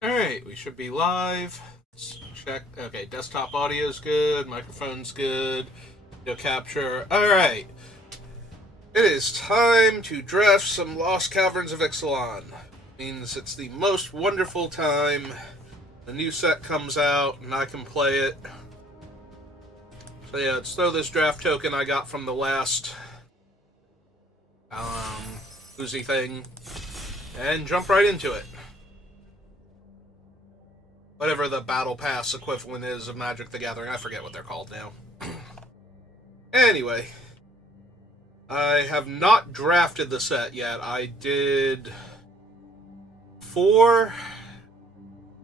Alright, we should be live. Let's check. Okay, desktop audio's good, microphone's good, video capture. Alright, it is time to draft some Lost Caverns of Ixalan. Means it's the most wonderful time. The new set comes out and I can play it. So yeah, let's throw this draft token I got from the last Uzi thing and jump right into it. Whatever the Battle Pass equivalent is of Magic the Gathering. I forget what they're called now. Anyway, I have not drafted the set yet. I did 4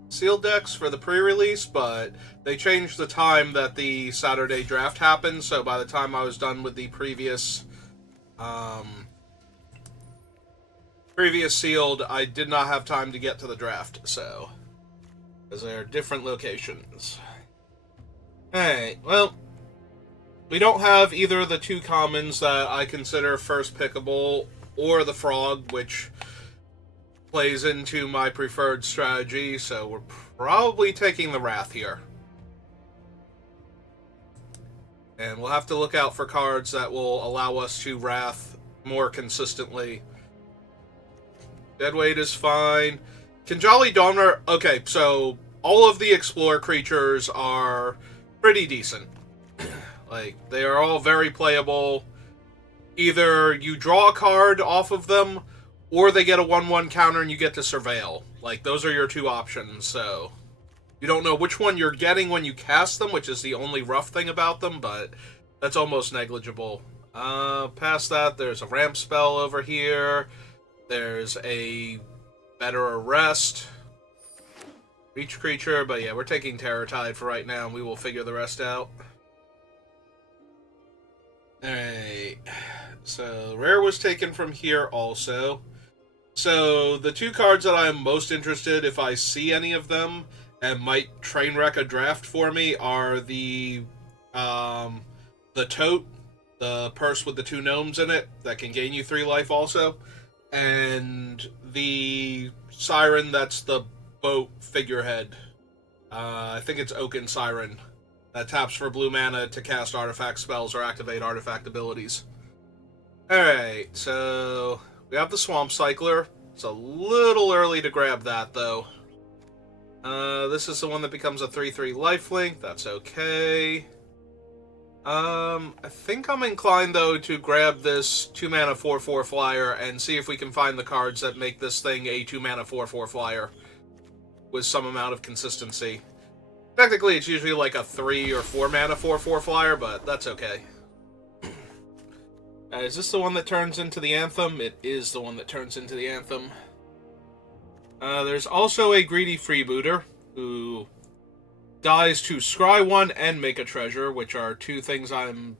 sealed decks for the pre-release, but they changed the time that the Saturday draft happened, so by the time I was done with the previous sealed, I did not have time to get to the draft, so... because they're different locations. Alright, well, we don't have either of the 2 commons that I consider first pickable, or the frog, which plays into my preferred strategy, so we're probably taking the Wrath here. And we'll have to look out for cards that will allow us to Wrath more consistently. Deadweight is fine. Kinjali Donner, okay, so all of the Explorer creatures are pretty decent. Like, they are all very playable. Either you draw a card off of them, or they get a 1/1 counter and you get to Surveil. Like, those are your 2 options, so... you don't know which one you're getting when you cast them, which is the only rough thing about them, but that's almost negligible. Past that, there's a ramp spell over here. There's a Better Arrest. Reach creature, but yeah, we're taking Terror Tide for right now, and we will figure the rest out. Alright, so Rare was taken from here also. So, the 2 cards that I'm most interested, if I see any of them, and might train wreck a draft for me, are the Tote, the purse with the 2 gnomes in it, that can gain you 3 life also, and the Siren that's the boat figurehead. I think it's Oaken Siren. That taps for blue mana to cast artifact spells or activate artifact abilities. Alright, so we have the Swamp Cycler. It's a little early to grab that, though. This is the one that becomes a 3/3 lifelink. That's okay. I think I'm inclined, though, to grab this 2-mana 4/4 flyer and see if we can find the cards that make this thing a 2-mana 4/4 flyer with some amount of consistency. Technically, it's usually like a 3 or 4-mana 4/4 flyer, but that's okay. Is this the one that turns into the Anthem? It is the one that turns into the Anthem. There's also a Greedy Freebooter, who dies to scry 1 and make a treasure, which are 2 things I'm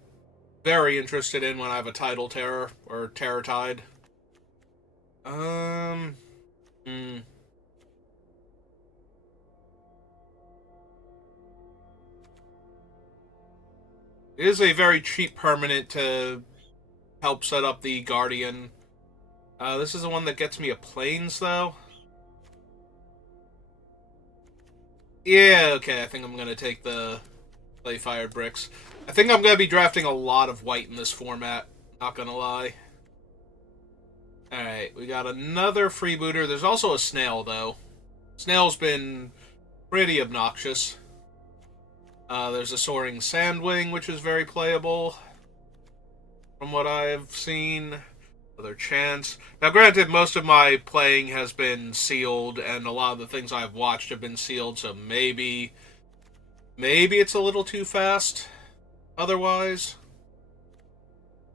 very interested in when I have a Tidal Terror, or Terror Tide. It is a very cheap permanent to help set up the Guardian. This is the one that gets me a Plains, though. Yeah, okay, I think I'm going to take the Clay-Fired Bricks. I think I'm going to be drafting a lot of white in this format, not going to lie. Alright, we got another Freebooter. There's also a Snail, though. Snail's been pretty obnoxious. There's a Soaring Sandwing, which is very playable, from what I've seen. Another Chance. Now, granted, most of my playing has been sealed, and a lot of the things I've watched have been sealed, so maybe it's a little too fast otherwise.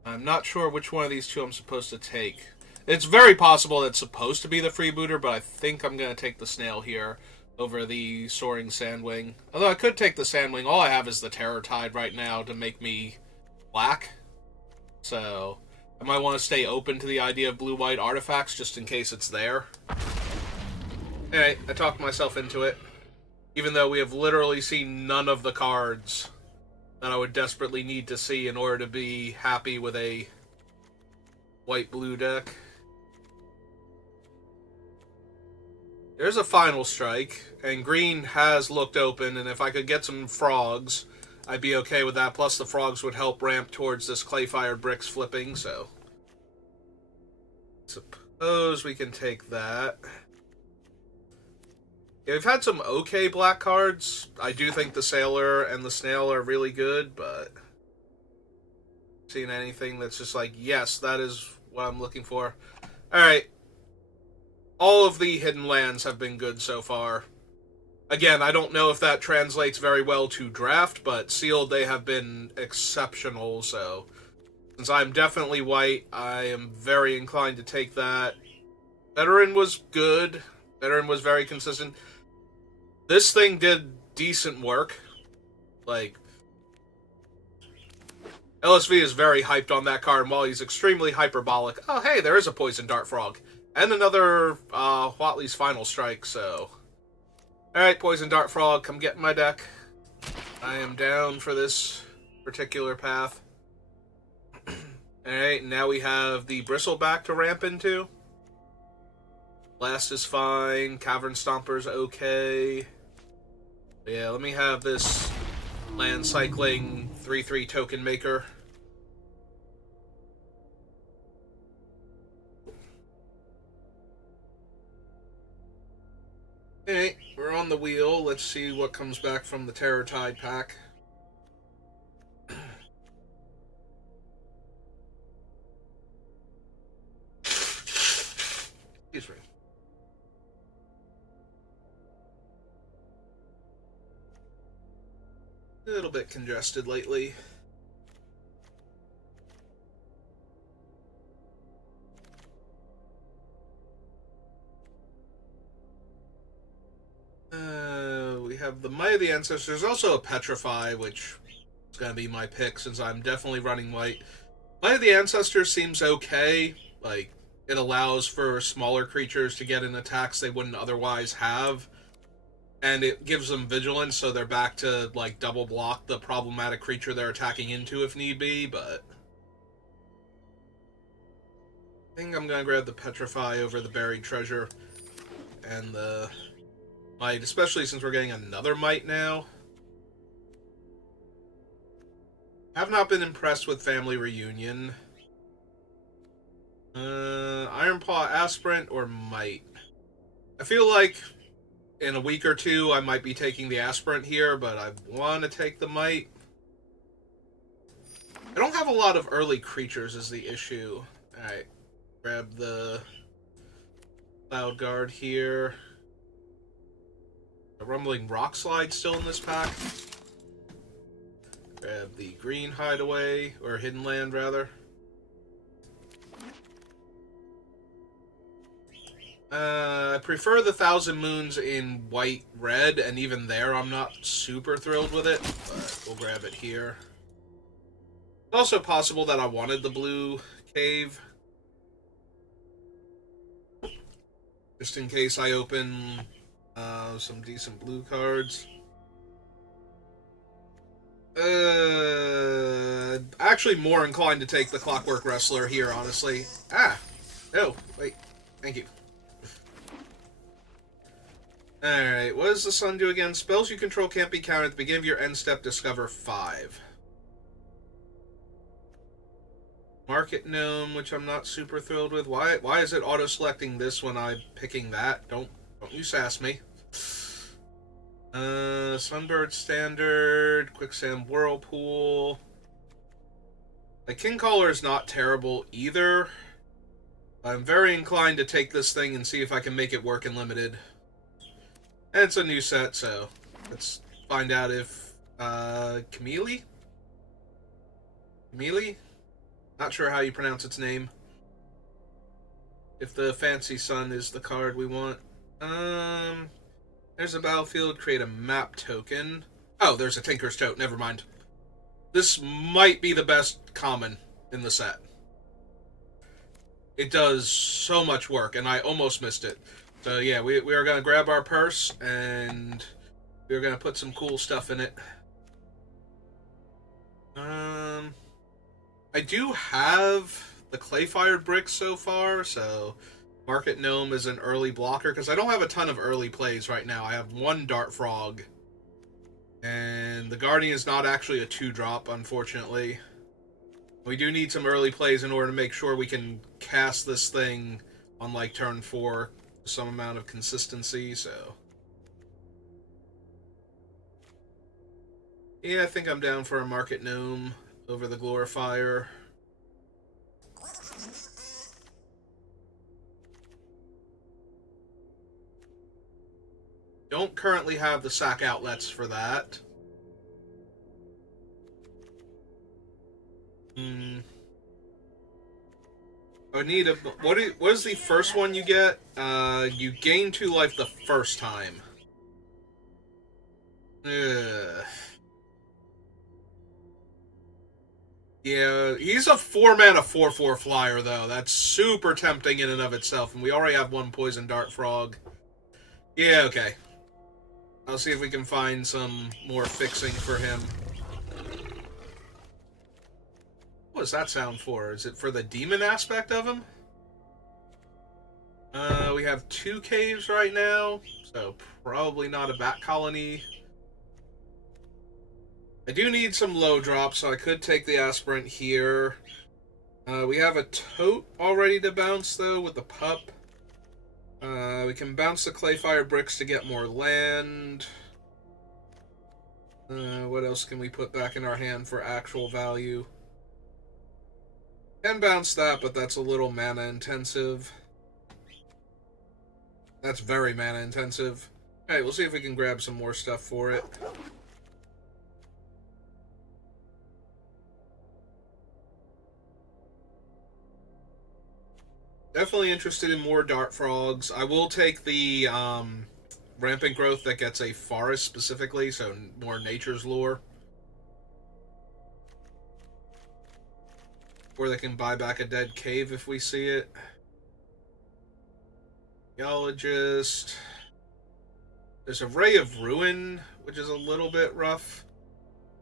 I'm not sure which one of these 2 I'm supposed to take. It's very possible it's supposed to be the Freebooter, but I think I'm going to take the Snail here over the Soaring Sandwing. Although I could take the Sandwing. All I have is the Terror Tide right now to make me black. So I might want to stay open to the idea of blue-white artifacts just in case it's there. Alright, I talked myself into it. Even though we have literally seen none of the cards that I would desperately need to see in order to be happy with a white-blue deck. There's a final strike, and green has looked open, and if I could get some frogs, I'd be okay with that. Plus, the frogs would help ramp towards this clay-fired bricks flipping, so... suppose we can take that. Yeah, we've had some okay black cards. I do think the Sailor and the Snail are really good, but... seeing anything that's just like, yes, that is what I'm looking for. Alright. All of the hidden lands have been good so far. Again, I don't know if that translates very well to draft, but sealed they have been exceptional, so... since I'm definitely white, I am very inclined to take that. Veteran was good. Veteran was very consistent. This thing did decent work. Like, LSV is very hyped on that card, and while he's extremely hyperbolic, oh hey, there is a Poison Dart Frog. And another Whatley's Final Strike, so... alright, Poison Dart Frog, come get in my deck. I am down for this particular path. Alright, now we have the Bristleback to ramp into. Blast is fine, Cavern Stomper's okay. Yeah, let me have this land cycling 3/3 token maker. Alright, we're on the wheel. Let's see what comes back from the Terror Tide pack. Excuse me. A little bit congested lately. We have the Might of the Ancestors. There's also a Petrify, which is going to be my pick since I'm definitely running white. Might of the Ancestors seems okay. Like, it allows for smaller creatures to get in attacks they wouldn't otherwise have. And it gives them vigilance, so they're back to, like, double block the problematic creature they're attacking into if need be, but... I think I'm going to grab the Petrify over the Buried Treasure and the Might, especially since we're getting another Might now. Have not been impressed with Family Reunion. Ironpaw Aspirant or Might? I feel like in a week or two I might be taking the Aspirant here, but I want to take the Might. I don't have a lot of early creatures is the issue. Alright, grab the Cloud Guard here. A Rumbling Rock Slide still in this pack. Grab the Green Hideaway, or Hidden Land rather. I prefer the Thousand Moons in white-red, and even there I'm not super thrilled with it, but we'll grab it here. It's also possible that I wanted the blue cave. Just in case I open some decent blue cards. Actually more inclined to take the Clockwork Wrestler here, honestly. No, wait, thank you. Alright, what does the sun do again? Spells you control can't be counted at the beginning of your end step, discover 5. Market Gnome, which I'm not super thrilled with. Why is it auto-selecting this when I'm picking that? Don't you sass me. Sunbird Standard, Quicksand Whirlpool. The Kingcaller is not terrible either. I'm very inclined to take this thing and see if I can make it work in Limited. And it's a new set, so let's find out if Camille? Not sure how you pronounce its name. If the Fancy Sun is the card we want. There's a battlefield, create a map token. Oh, there's a Tinker's Tote, never mind. This might be the best common in the set. It does so much work, and I almost missed it. So yeah, we are going to grab our purse, and we're going to put some cool stuff in it. I do have the clay-fired bricks so far, so Market Gnome is an early blocker, because I don't have a ton of early plays right now. I have one Dart Frog. And the Guardian is not actually a 2-drop, unfortunately. We do need some early plays in order to make sure we can cast this thing on, like, turn 4. Some amount of consistency, so... Yeah, I think I'm down for a Market Gnome over the Glorifier. Don't currently have the sack outlets for that. I need a... What is the first one you get? You gain 2 life the first time. Ugh. Yeah, he's a 4-mana 4/4 flyer, though. That's super tempting in and of itself, and we already have one Poison Dart Frog. Yeah, okay. I'll see if we can find some more fixing for him. What does that sound for? Is it for the demon aspect of him? We have 2 caves right now, so probably not a bat colony. I do need some low drops, so I could take the aspirant here. We have a tote already to bounce, though, with the pup. We can bounce the Clayfire bricks to get more land. What else can we put back in our hand for actual value? Can bounce that, but that's a little mana intensive. That's very mana intensive. Alright, we'll see if we can grab some more stuff for it. Definitely interested in more Dart Frogs. I will take the Rampant Growth that gets a forest specifically, so more Nature's Lore. Or they can buy back a dead cave if we see it. Geologist. There's a Ray of Ruin, which is a little bit rough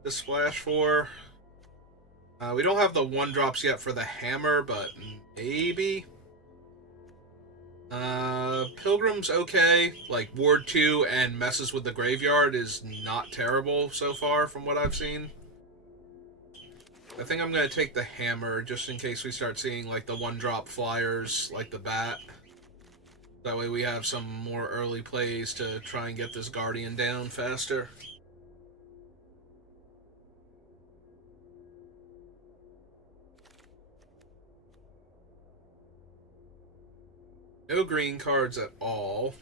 to splash for. We don't have the 1-drops yet for the hammer, but maybe. Pilgrim's okay. Like, Ward 2 and messes with the graveyard is not terrible so far from what I've seen. I think I'm going to take the hammer just in case we start seeing, like, the 1-drop flyers, like the bat. That way we have some more early plays to try and get this Guardian down faster. No green cards at all.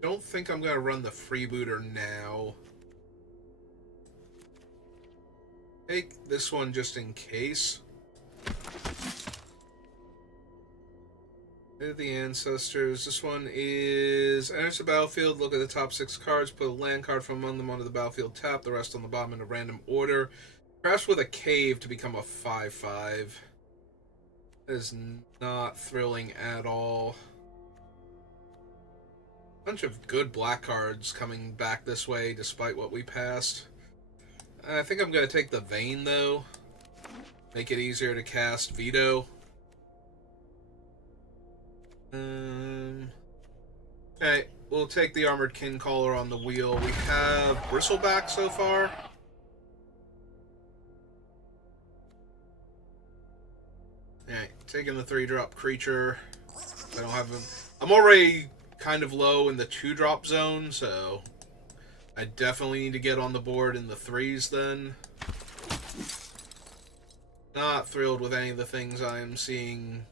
Don't think I'm going to run the freebooter now. Take this one just in case. The Ancestors. This one is... Enters the battlefield, look at the top 6 cards, put a land card from among them onto the battlefield, tap the rest on the bottom in a random order. Crash with a cave to become a 5/5. That is not thrilling at all. Bunch of good black cards coming back this way despite what we passed. I think I'm going to take the Vein, though. Make it easier to cast Veto. Okay, we'll take the Armored Kincaller on the wheel. We have Bristleback so far. Alright, taking the 3-drop creature. I don't have a... I'm already kind of low in the 2-drop zone, so... I definitely need to get on the board in the 3s then. Not thrilled with any of the things I'm seeing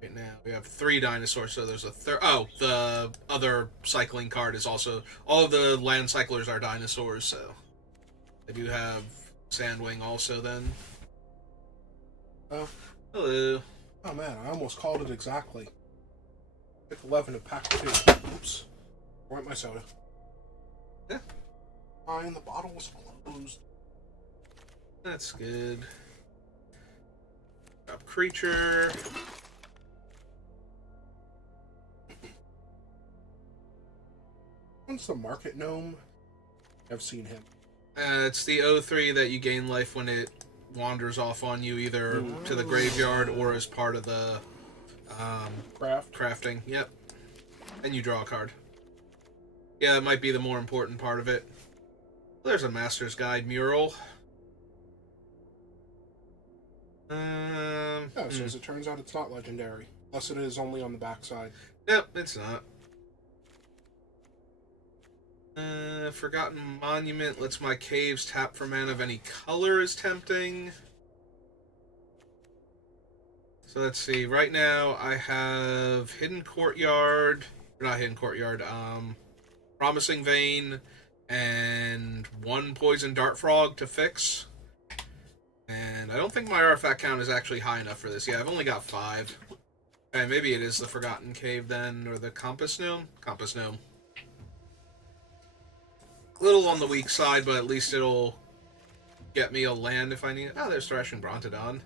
right now. We have 3 dinosaurs, so there's a third... Oh, the other cycling card is also... All of the land cyclers are dinosaurs, so... I do have Sandwing also then. Oh. Hello. Oh man, I almost called it exactly. Pick 11 to pack 2. Oops. Right, my soda. Yeah. Fine, the bottle was closed. That's good. Drop creature. What's the Market Gnome? I've seen him. It's the 03 that you gain life when it wanders off on you either to the graveyard or as part of the crafting. Yep. And you draw a card. Yeah, that might be the more important part of it. There's a Master's Guide mural. Yeah, so as it turns out, it's not legendary. Unless it is only on the backside. Nope, it's not. Forgotten Monument lets my caves tap for mana of any color is tempting. So let's see. Right now, I have Hidden Courtyard. Or not Hidden Courtyard. Promising Vein and 1 Poison Dart Frog to fix. And I don't think my artifact count is actually high enough for this. Yeah, I've only got 5. Okay, maybe it is the Forgotten Cave then, or the Compass Gnome? Compass Gnome. A little on the weak side, but at least it'll get me a land if I need it. Oh, there's Thrashing Brontodon.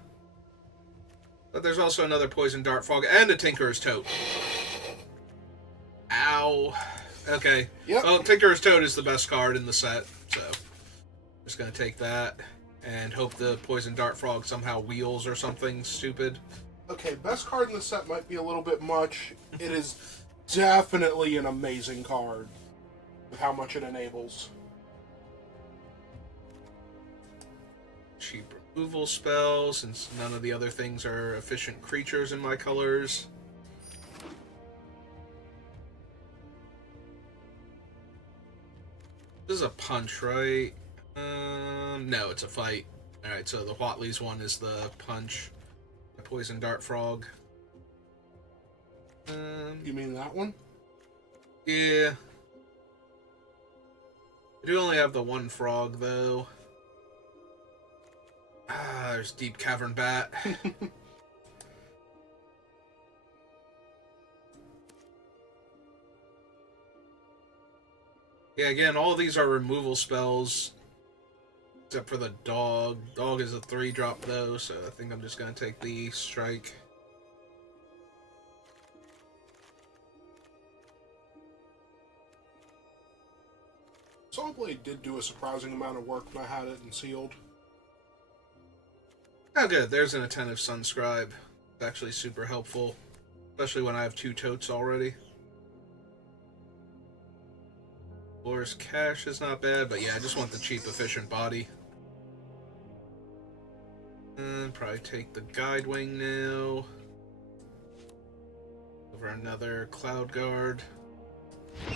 But there's also another Poison Dart Frog and a Tinker's Tote. Ow. Okay. Yep. Well, Tinker's Toad is the best card in the set, so I'm just gonna take that and hope the Poison Dart Frog somehow wheels or something stupid. Okay, best card in the set might be a little bit much. It is definitely an amazing card with how much it enables. Cheap removal spell, since none of the other things are efficient creatures in my colors. This is a punch, right? No, it's a fight. Alright, so the Whatley's one is the punch. The Poison Dart Frog. You mean that one? Yeah. I do only have the 1 frog, though. Ah, there's Deep Cavern Bat. Yeah, again, all of these are removal spells. Except for the dog. Dog is a 3-drop, though, so I think I'm just going to take the strike. Sawblade did do a surprising amount of work when I had it in sealed. Oh, good. There's an Attentive Sunscribe. It's actually super helpful. Especially when I have 2 totes already. Floor's Cash is not bad, but yeah, I just want the cheap, efficient body. And probably take the Guidewing now. Over another Cloud Guard. I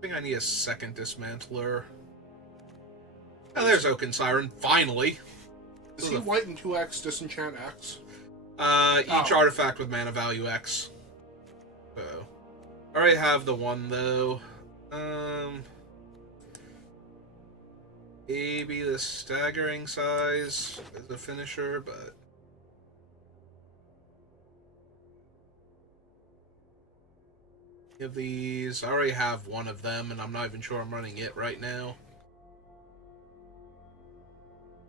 think I need a second Dismantler. Oh, there's Oaken Siren, finally! Is he white and 2x disenchant X? Each artifact with mana value X. So, I already have the 1 though. Maybe the Staggering Size as a finisher, but of these, I already have 1 of them, and I'm not even sure I'm running it right now.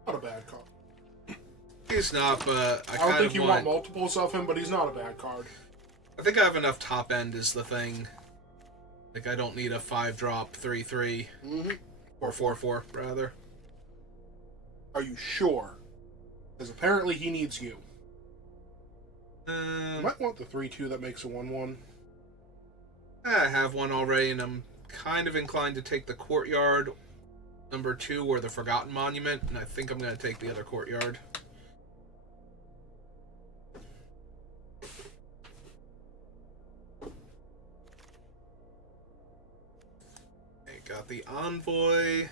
Not a bad card. He's not, but I don't think you want multiples of him, but he's not a bad card. I think I have enough top end is the thing. Like, I don't need a 5-drop 3/3. Mm-hmm. Or 4/4, rather. Are you sure? Because apparently he needs you. You might want the 3/2 that makes a 1/1. I have 1 already, and I'm kind of inclined to take the Courtyard number 2 or the Forgotten Monument, and I think I'm going to take the other Courtyard. Got the Envoy.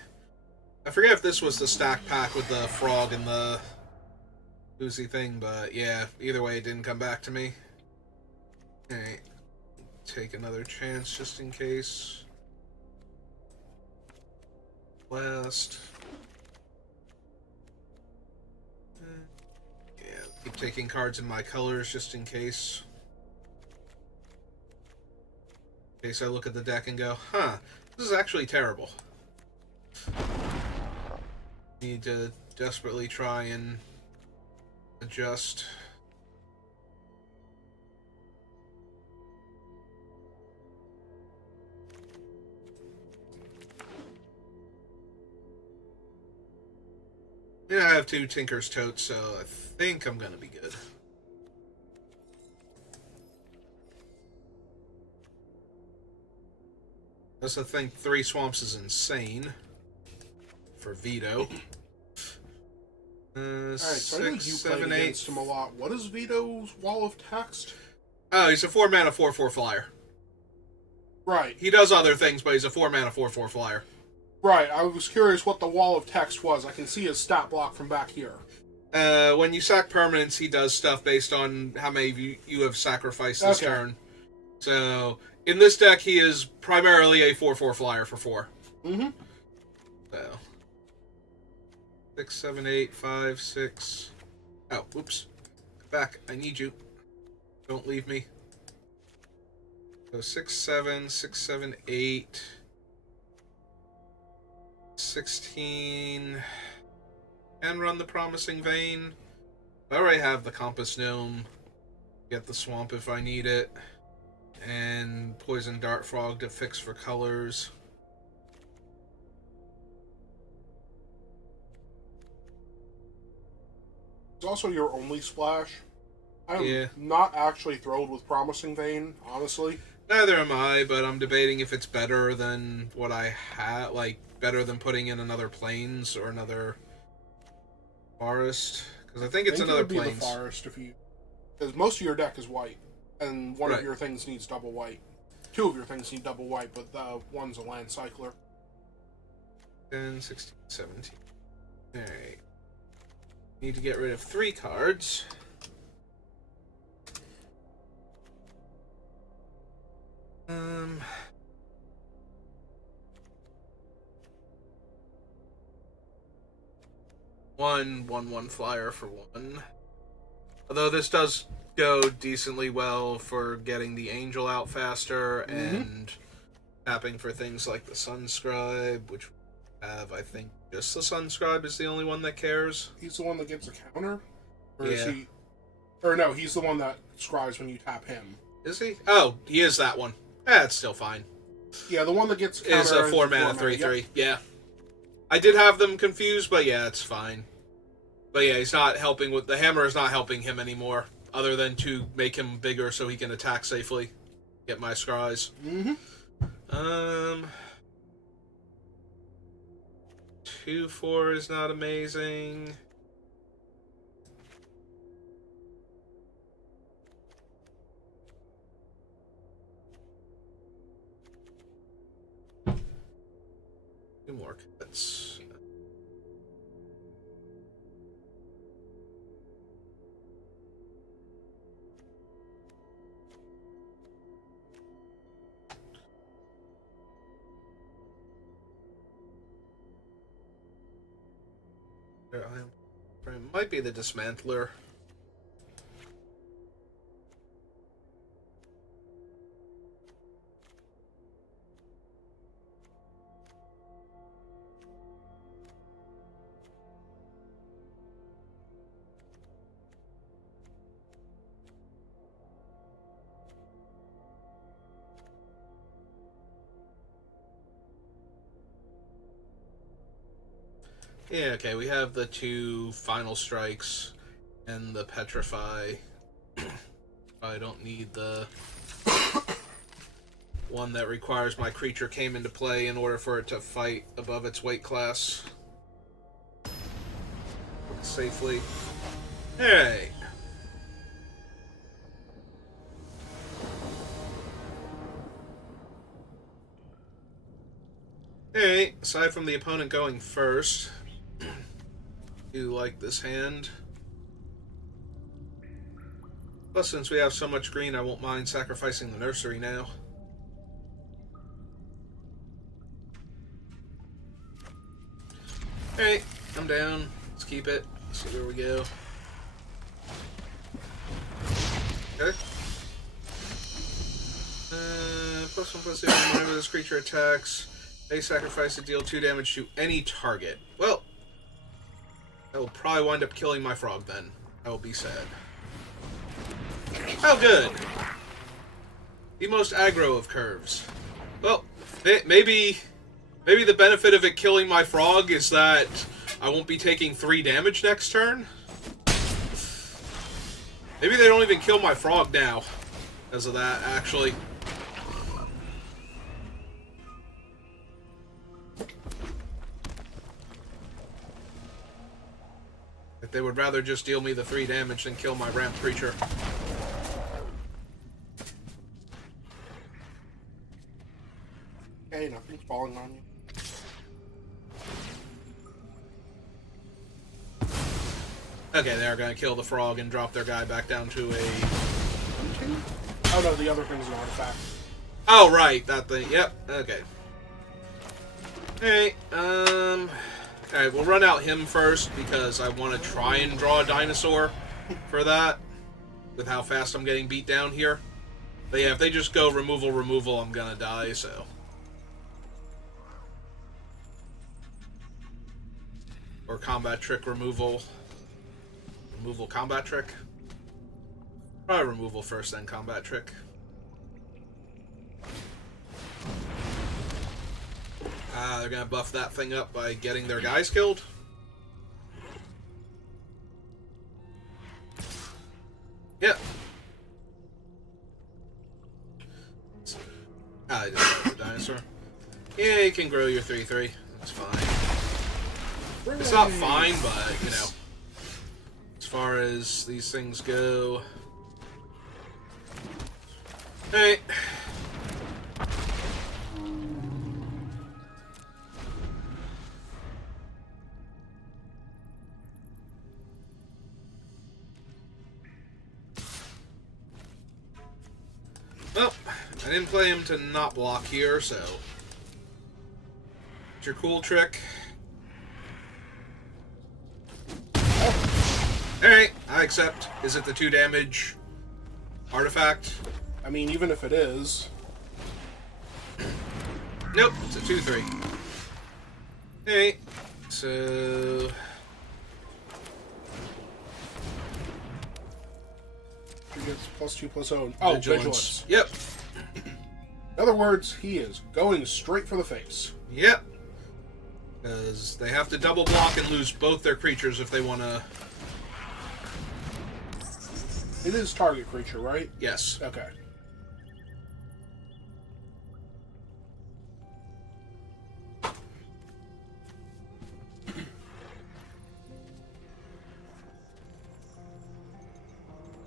I forget if this was the stack pack with the frog and the oozy thing, but yeah, either way, it didn't come back to me. Alright, take another chance just in case. Last. Yeah, keep taking cards in my colors just in case. In case I look at the deck and go, huh. This is actually terrible. Need to desperately try and adjust. Yeah, I have 2 Tinker's Totes, so I think I'm gonna be good. I also think 3 Swamps is insane for Veto. Alright, so I know 6, you 7, played 8. against him a lot. What is Vito's Wall of Text? Oh, he's a 4-mana 4/4 flyer. Right. He does other things, but he's a 4-mana 4/4 flyer. Right, I was curious what the Wall of Text was. I can see his stat block from back here. When you sack permanents, he does stuff based on how many you have sacrificed this turn. So, in this deck, he is primarily a 4/4 flyer for 4. Mm-hmm. So, 6, 7, 8, 5, 6. Oh, oops. Back. I need you. Don't leave me. So 6, 7, 6, 7, 8. 16. And run the Promising Vein. I already have the Compass Gnome. Get the Swamp if I need it. And Poison Dart Frog to fix for colors. It's also your only splash. I'm Yeah. not actually thrilled with Promising Vein, honestly. Neither am I, but I'm debating if it's better than what I had, like, better than putting in another Plains or another Forest. Because I think it's another it would be Plains. the Forest if you... Because most of your deck is white, and one Right. of your things needs double white. 2 of your things need double white, but one's a land cycler. 10, 16, 17. Alright. Need to get rid of 3 cards. One flyer for 1. Although this does go decently well for getting the Angel out faster and tapping for things like the Sunscribe, which we have, I think, just the Sunscribe is the only one that cares. He's the one that gets a counter? Or is Yeah. he... Or no, he's the one that scribes when you tap him. Is he? Oh, he is that one. It's still fine. Yeah, the one that gets a counter Is a 4-mana 3/3. Yep. Yeah. I did have them confused, but yeah, it's fine. But yeah, he's not helping with... The hammer is not helping him anymore, other than to make him bigger so he can attack safely. Get my scries. Mm-hmm. 2/4 is not amazing. Two more cuts. It might be the Dismantler. Yeah, okay, we have the 2 Final Strikes and the Petrify. I don't need the one that requires my creature came into play in order for it to fight above its weight class safely. Alright. Alright, aside from the opponent going first, do like this hand. Plus, since we have so much green, I won't mind sacrificing the nursery now. Alright, I'm down. Let's keep it. See where we go. Okay. +1/+0, whenever this creature attacks, they sacrifice to deal 2 damage to any target. Well, I will probably wind up killing my frog then. I will be sad. Oh, good. The most aggro of curves. Well, maybe the benefit of it killing my frog is that I won't be taking 3 damage next turn. Maybe they don't even kill my frog now. Because of that, actually. If they would rather just deal me the 3 damage than kill my ramp creature. Hey, nothing's falling on you. Okay, they're gonna kill the frog and drop their guy back down to a... Oh no, the other thing's an artifact. Oh, right, that thing. Yep, okay. Hey, alright, we'll run out him first, because I want to try and draw a dinosaur for that, with how fast I'm getting beat down here. But yeah, if they just go removal, I'm gonna die, so... Or combat trick removal. Removal combat trick? Probably removal first, then combat trick. They're gonna buff that thing up by getting their guys killed. Yep. I just got the dinosaur. Yeah, you can grow your 3/3. That's fine. It's not fine, but, you know. As far as these things go... Hey. Well, I didn't play him to not block here, so... It's your cool trick. Alright, I accept. Is it the 2 damage artifact? I mean, even if it is... Nope, it's a 2/3. Hey, so... She gets +2/+0. Oh, vigilance. Yep. In other words, he is going straight for the face. Yep. Because they have to double block and lose both their creatures if they want to... It is target creature, right? Yes. Okay.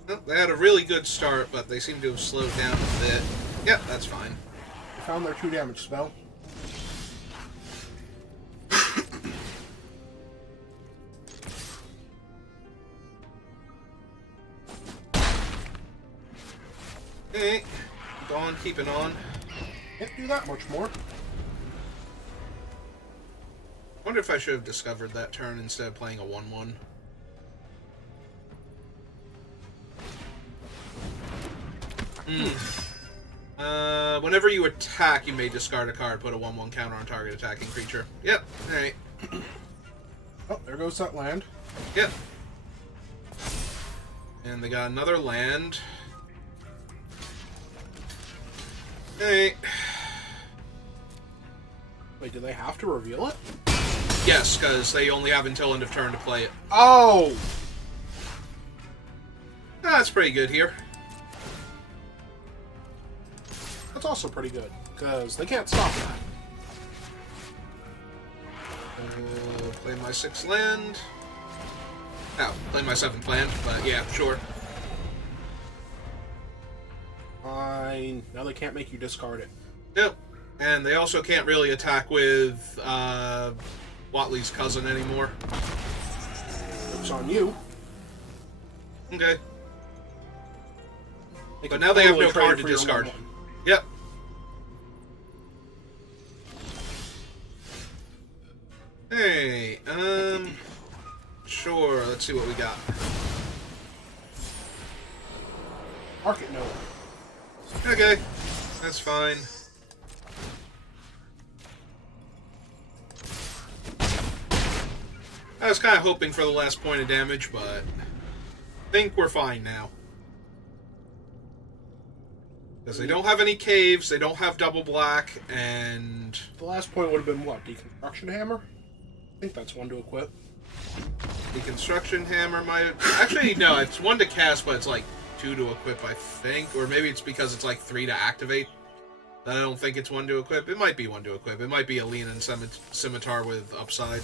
Well, they had a really good start, but they seem to have slowed down a bit. Yep, that's fine. They found their 2 damage spell. Hey, keep on, keeping on. Can't do that much more. Wonder if I should have discovered that turn instead of playing a 1/1. Whenever you attack, you may discard a card, put a 1/1 counter on target attacking creature. Yep, alright. Oh, there goes that land. Yep. And they got another land. Hey. Wait, do they have to reveal it? Yes, because they only have until end of turn to play it. Oh! That's pretty good here. That's also pretty good, because they can't stop that. Play my 6th land. Oh, play my 7th land, but yeah, sure. Fine. Now they can't make you discard it. Nope. And they also can't really attack with Watley's cousin anymore. It's on you. Okay. They But can now they have totally no trade card to for your discard. 1/1. Yep. Hey, sure, let's see what we got. Market note. Okay, that's fine. I was kind of hoping for the last point of damage, but I think we're fine now. Because they don't have any caves, they don't have double black, and... The last point would have been what? Deconstruction hammer? I think that's one to equip. The construction hammer might... Actually, no, it's 1 to cast, but it's like 2 to equip, I think. Or maybe it's because it's like 3 to activate. I don't think it's 1 to equip. It might be 1 to equip. It might be a lean and scimitar with upside.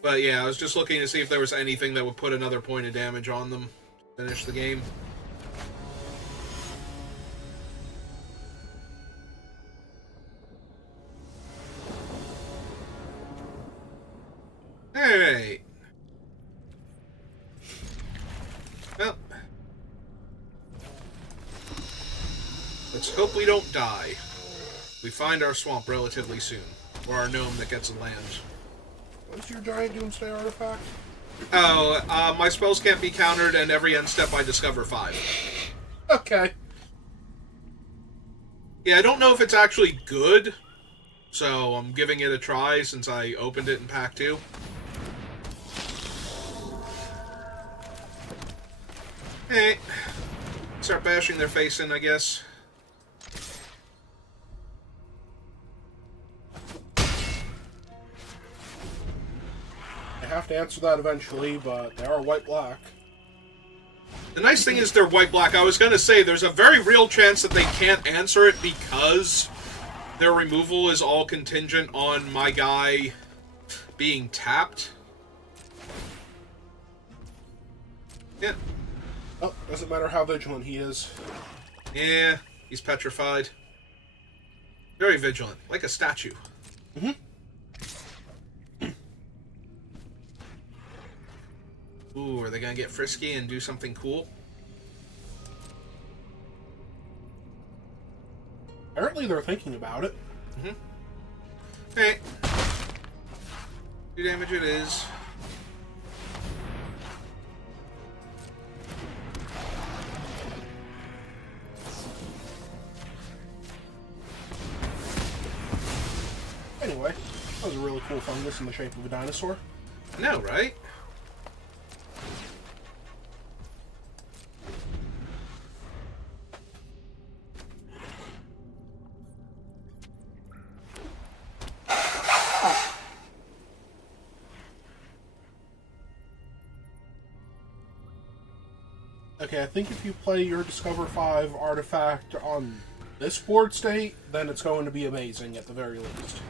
But yeah, I was just looking to see if there was anything that would put another point of damage on them. Finish the game. Alright. Well. Let's hope we don't die. We find our swamp relatively soon. Or our gnome that gets a land. What's your giant doomsday artifact? Oh, my spells can't be countered, and every end step I discover 5. Okay. Yeah, I don't know if it's actually good, so I'm giving it a try since I opened it in Pack 2. Hey, start bashing their face in, I guess. I have to answer that eventually, but they are white-black. The nice thing is they're white-black. I was going to say, there's a very real chance that they can't answer it because their removal is all contingent on my guy being tapped. Yeah. Oh, doesn't matter how vigilant he is. Yeah, he's petrified. Very vigilant, like a statue. Mm-hmm. Ooh, are they going to get frisky and do something cool? Apparently they're thinking about it. Mm-hmm. Hey. 2 damage it is. Anyway, that was a really cool fungus in the shape of a dinosaur. I know, right? Okay, I think if you play your Discover 5 artifact on this board state, then it's going to be amazing at the very least.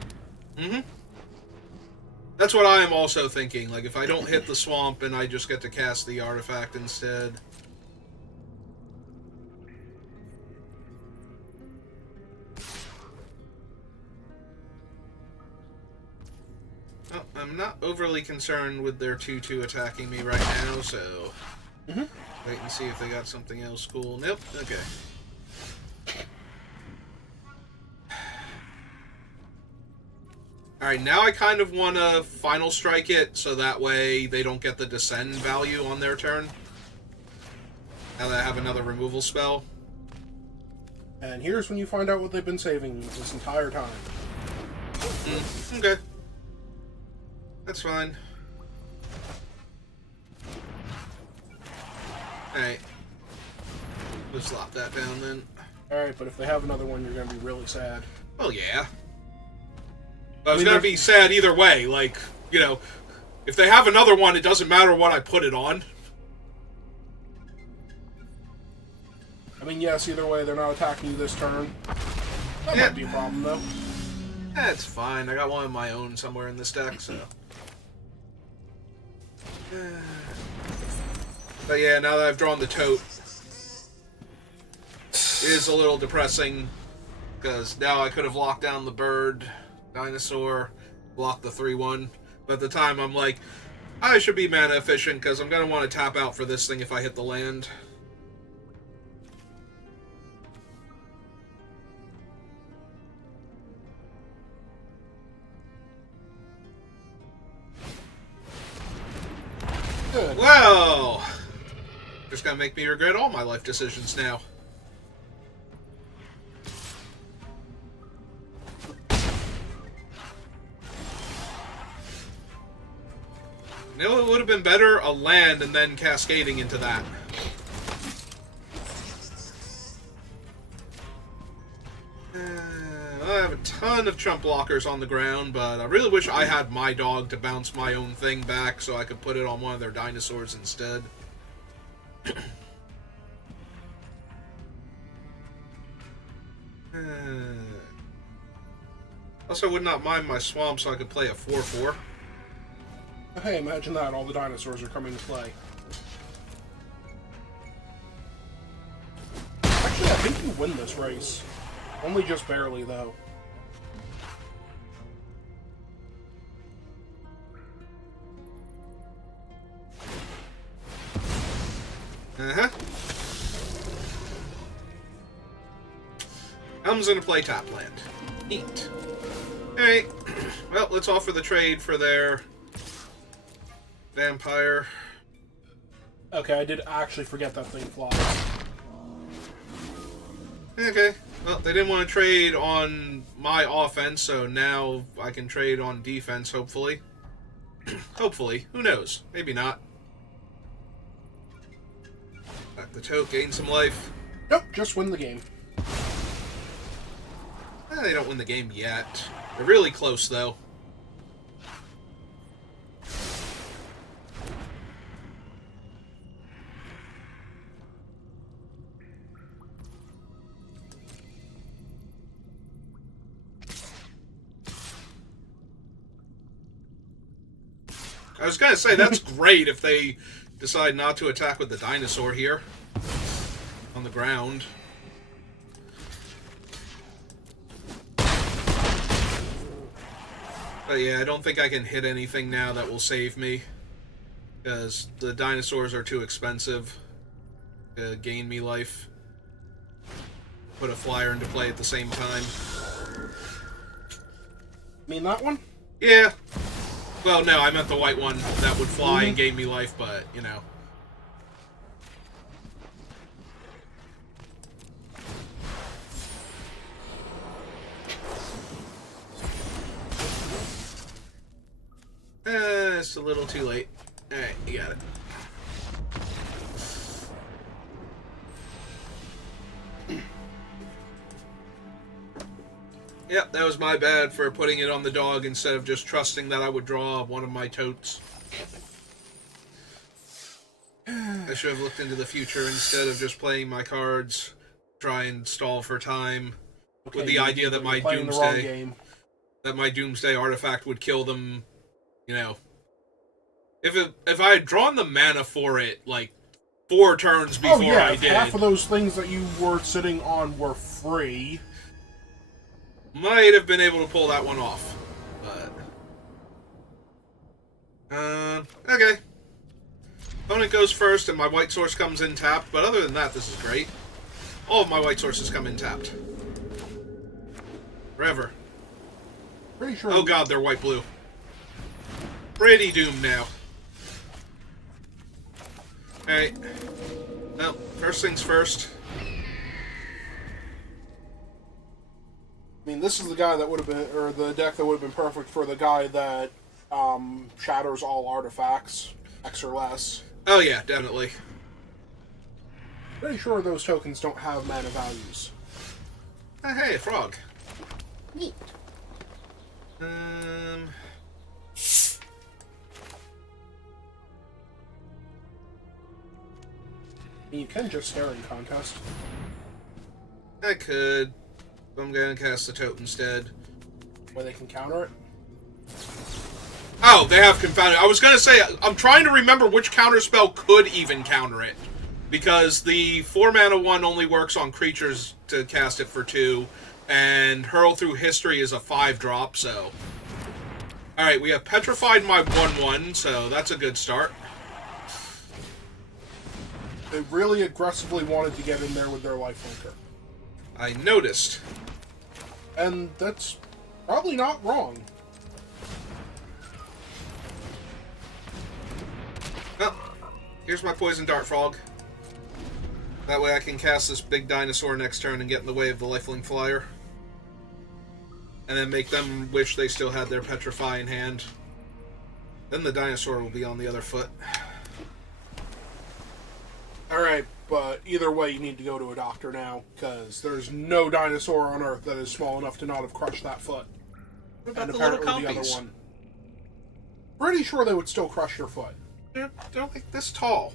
Mm-hmm. That's what I am also thinking. Like, if I don't hit the swamp and I just get to cast the artifact instead. Well, I'm not overly concerned with their 2-2 attacking me right now, so... Mm-hmm. Wait and see if they got something else cool. Nope. Okay. Alright, now I kind of want to final strike it, so that way they don't get the descend value on their turn. Now that I have another removal spell. And here's when you find out what they've been saving this entire time. Okay. That's fine. Alright. Let's slop that down then. Alright, but if they have another one, you're going to be really sad. Well, yeah. I was going to be sad either way. Like, you know, if they have another one, it doesn't matter what I put it on. I mean, yes, either way, they're not attacking you this turn. That might be a problem, though. That's fine. I got one of my own somewhere in this deck, so... But yeah, now that I've drawn the tote, it is a little depressing, because now I could have locked down the bird, dinosaur, blocked the 3-1, but at the time I'm like, I should be mana efficient, because I'm going to want to tap out for this thing if I hit the land. Good. Well, just gonna make me regret all my life decisions now. You know, it would have been better a land and then cascading into that. Well, I have a ton of chump blockers on the ground, but I really wish I had my dog to bounce my own thing back so I could put it on one of their dinosaurs instead. Also, would not mind my swamp so I could play a 4-4. Hey, imagine that. All the dinosaurs are coming to play. Actually, I think you win this race. Only just barely, though. Uh-huh. Elm's gonna play top land. Neat. Alright. Well, let's offer the trade for their vampire. Okay, I did actually forget that thing flies. Okay. Well, they didn't want to trade on my offense, so now I can trade on defense, hopefully. Hopefully. Who knows? Maybe not. Back the tote, gain some life. Nope, just win the game. They don't win the game yet. They're really close, though. I was gonna say, that's great if they decide not to attack with the dinosaur here. On the ground. But yeah, I don't think I can hit anything now that will save me. Because the dinosaurs are too expensive to gain me life. Put a flyer into play at the same time. Mean that one? Yeah. Well, no, I meant the white one that would fly and gain me life, but, you know. It's a little too late. Alright, you got it. Yep, that was my bad for putting it on the dog instead of just trusting that I would draw one of my totes. I should have looked into the future instead of just playing my cards, try and stall for time, Okay, with the idea that my doomsday artifact would kill them. You know, if I had drawn the mana for it like 4 turns before I did, half of those things that you were sitting on were free, might have been able to pull that one off. But okay. Opponent goes first, and my white source comes in tapped. But other than that, this is great. All of my white sources come in tapped. Forever. pretty sure. Oh god, they're white-blue. Pretty doomed now. Alright. Well, first things first. I mean, this is the guy that would have been, or the deck that would have been perfect for the guy that shatters all artifacts, X or less. Oh yeah, definitely. Pretty sure those tokens don't have mana values. Hey, a frog. Neat. You can just stare in contest. I could. I'm gonna cast the tote instead. Where they can counter it. Oh, they have confounded. I was gonna say, I'm trying to remember which counterspell could even counter it. Because the 4 mana one only works on creatures to cast it for 2, and Hurl Through History is a 5-drop, so. Alright, we have petrified my 1/1, so that's a good start. They really aggressively wanted to get in there with their lifelinker. I noticed. And that's probably not wrong. Well, here's my Poison Dart Frog. That way I can cast this big dinosaur next turn and get in the way of the Lifelink Flyer. And then make them wish they still had their Petrify in hand. Then the dinosaur will be on the other foot. Alright, But either way, you need to go to a doctor now, because there's no dinosaur on Earth that is small enough to not have crushed that foot. What about And the little apparently the other compies? one. Pretty sure they would still crush your foot. They're like this tall.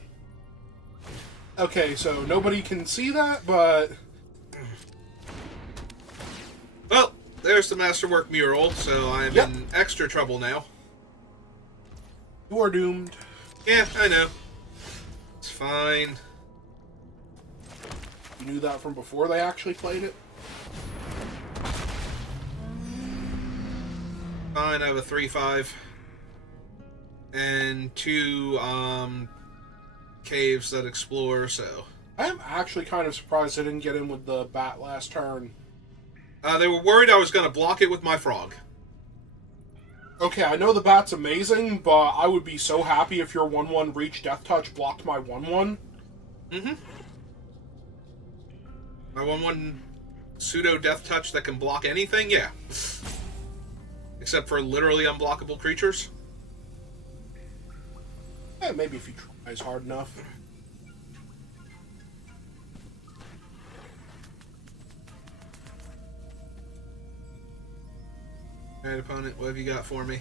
Okay, so nobody can see that, but... Well, there's the Masterwork mural, so I'm in extra trouble now. You are doomed. Yeah, I know. It's fine. You knew that from before they actually played it? Fine, I have a 3-5. And 2, caves that explore, so... I am actually kind of surprised I didn't get in with the bat last turn. They were worried I was going to block it with my frog. Okay, I know the bat's amazing, but I would be so happy if your 1-1 reach death touch blocked my 1-1. Mm-hmm. My 1-1 pseudo death touch that can block anything? Yeah. Except for literally unblockable creatures. Yeah, maybe if he tries hard enough. Alright, opponent, what have you got for me?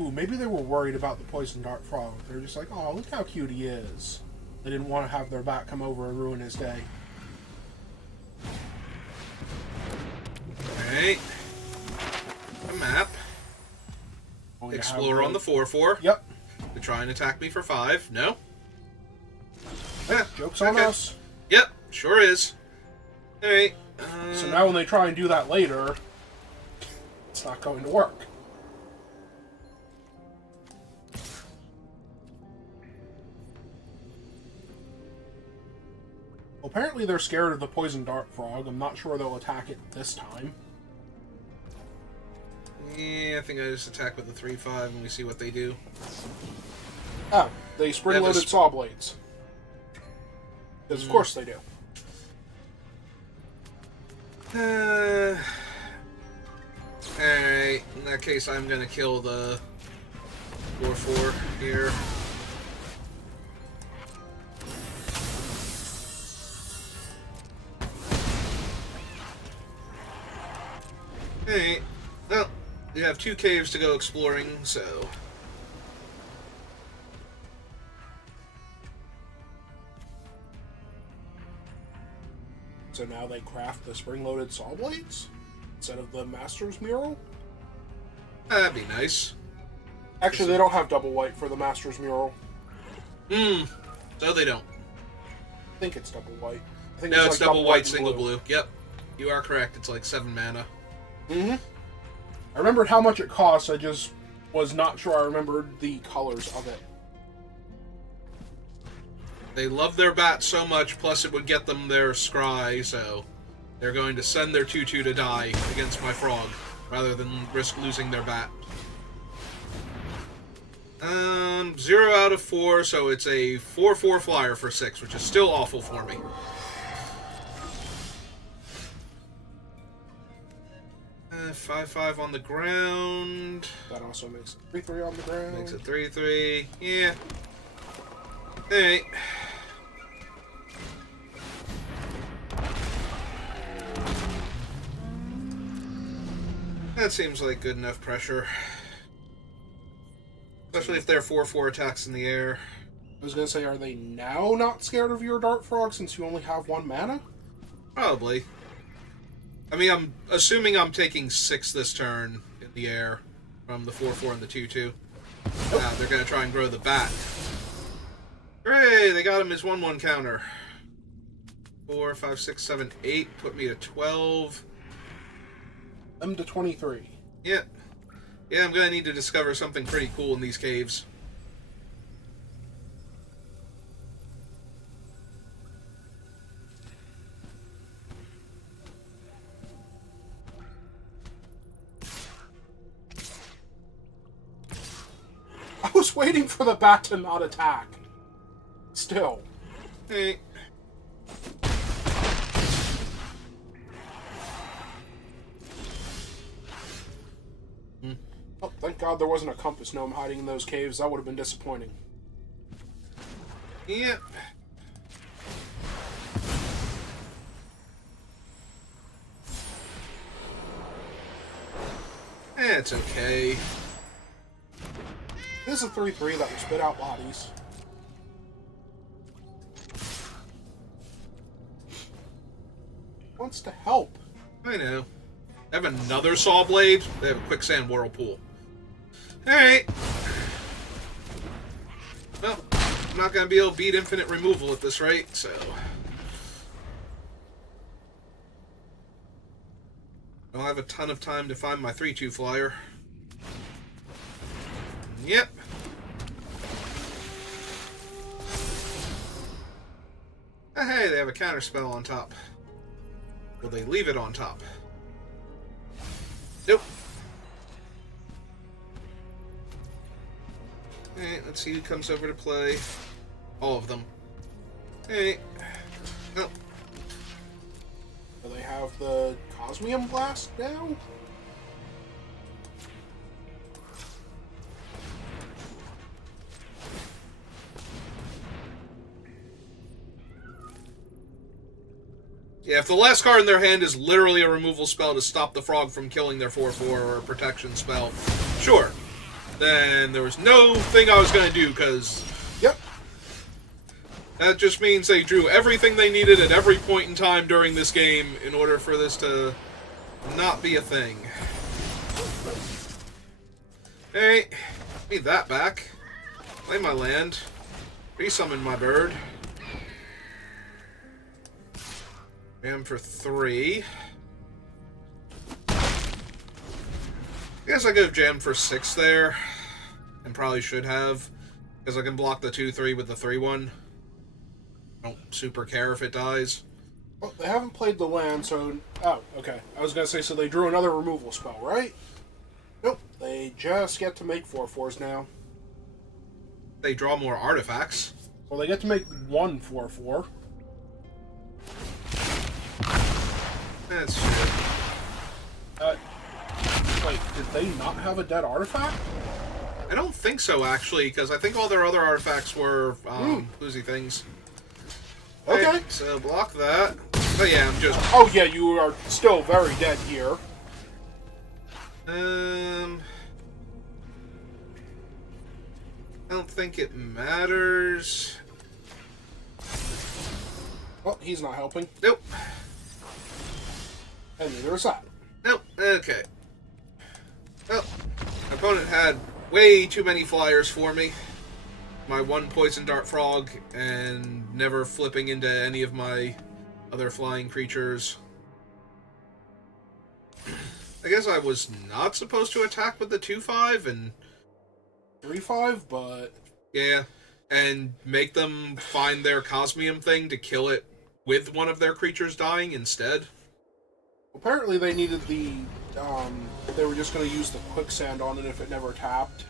Ooh, maybe they were worried about the poison dart frog. They're just like, oh, look how cute he is. They didn't want to have their bat come over and ruin his day. Alright. A map. Explore on the 4-4. Yep. To try and attack me for 5. No? Joke's on us. Yep, sure is. Alright. So now when they try and do that later, it's not going to work. Well, apparently they're scared of the poison dart frog. I'm not sure they'll attack it this time. Yeah, I think I just attack with the 3-5 and we see what they do. Oh, they spring-loaded saw blades. Because of course they do. Alright, in that case I'm gonna kill the 4-4 here. Alright, well, we have 2 caves to go exploring, so... So now they craft the spring-loaded saw blades instead of the Master's mural? That'd be nice. Actually, they don't have double white for the Master's mural. So they don't. I think it's double white. I think No, it's like double white, and single blue. Yep. You are correct. It's like 7 mana. Mm-hmm. I remembered how much it cost, I just was not sure I remembered the colors of it. They love their bat so much, plus it would get them their scry, so they're going to send their 2-2 to die against my frog, rather than risk losing their bat. 0 out of 4, so it's a 4-4 flyer for 6, which is still awful for me. Uh, 5-5 on the ground. That also makes it 3-3 on the ground. Makes it 3-3. Yeah. Alright. That seems like good enough pressure. Especially if they're 4-4 attacks in the air. I was going to say, are they now not scared of your Dart Frog since you only have 1 mana? Probably. I mean, I'm assuming I'm taking 6 this turn in the air from the 4-4 and the 2-2. Nope. They're going to try and grow the bat. Hooray! They got him his 1-1 counter. 4, 5, 6, 7, 8. Put me to 12. I'm to 23. Yeah. Yeah, I'm going to need to discover something pretty cool in these caves. I was waiting for the bat to not attack. Still. Hey. Oh, thank God there wasn't a compass gnome hiding in those caves. That would have been disappointing. Yep. It's okay. This is a 3/3 that will spit out bodies. Wants to help. I know. I have another saw blade. They have a quicksand whirlpool. Alright. Well, I'm not going to be able to beat infinite removal at this rate, so... I'll have a ton of time to find my 3/2 flyer. Yep. Hey, they have a counterspell on top. Will they leave it on top? Nope. Alright, let's see who comes over to play. All of them. Hey. Nope. Do they have the Cosmium Blast now? Yeah, if the last card in their hand is literally a removal spell to stop the frog from killing their 4/4 or a protection spell, sure. Then there was no thing I was going to do, because... Yep. That just means they drew everything they needed at every point in time during this game in order for this to not be a thing. Hey, need that back. Play my land. Resummon my bird. Jam for 3. I guess I could have jammed for 6 there. And probably should have. Because I can block the 2/3 with the 3/1. I don't super care if it dies. Well, they haven't played the land, so... Oh, okay. I was going to say, so they drew another removal spell, right? Nope. They just get to make 4/4s now. They draw more artifacts. Well, they get to make 1 4/4. That's true. Wait, did they not have a dead artifact? I don't think so, actually, because I think all their other artifacts were boozy things. Okay. Right, so block that. But yeah, I'm just... Oh yeah, you are still very dead here. I don't think it matters. Well, he's not helping. Nope. And neither is that. Nope. Okay. Well, my opponent had way too many flyers for me. My 1 poison dart frog and never flipping into any of my other flying creatures. I guess I was not supposed to attack with the 2/5 and 3/5, but... Yeah, and make them find their Cosmium thing to kill it with one of their creatures dying instead. Apparently they needed the... they were just going to use the quicksand on it if it never tapped.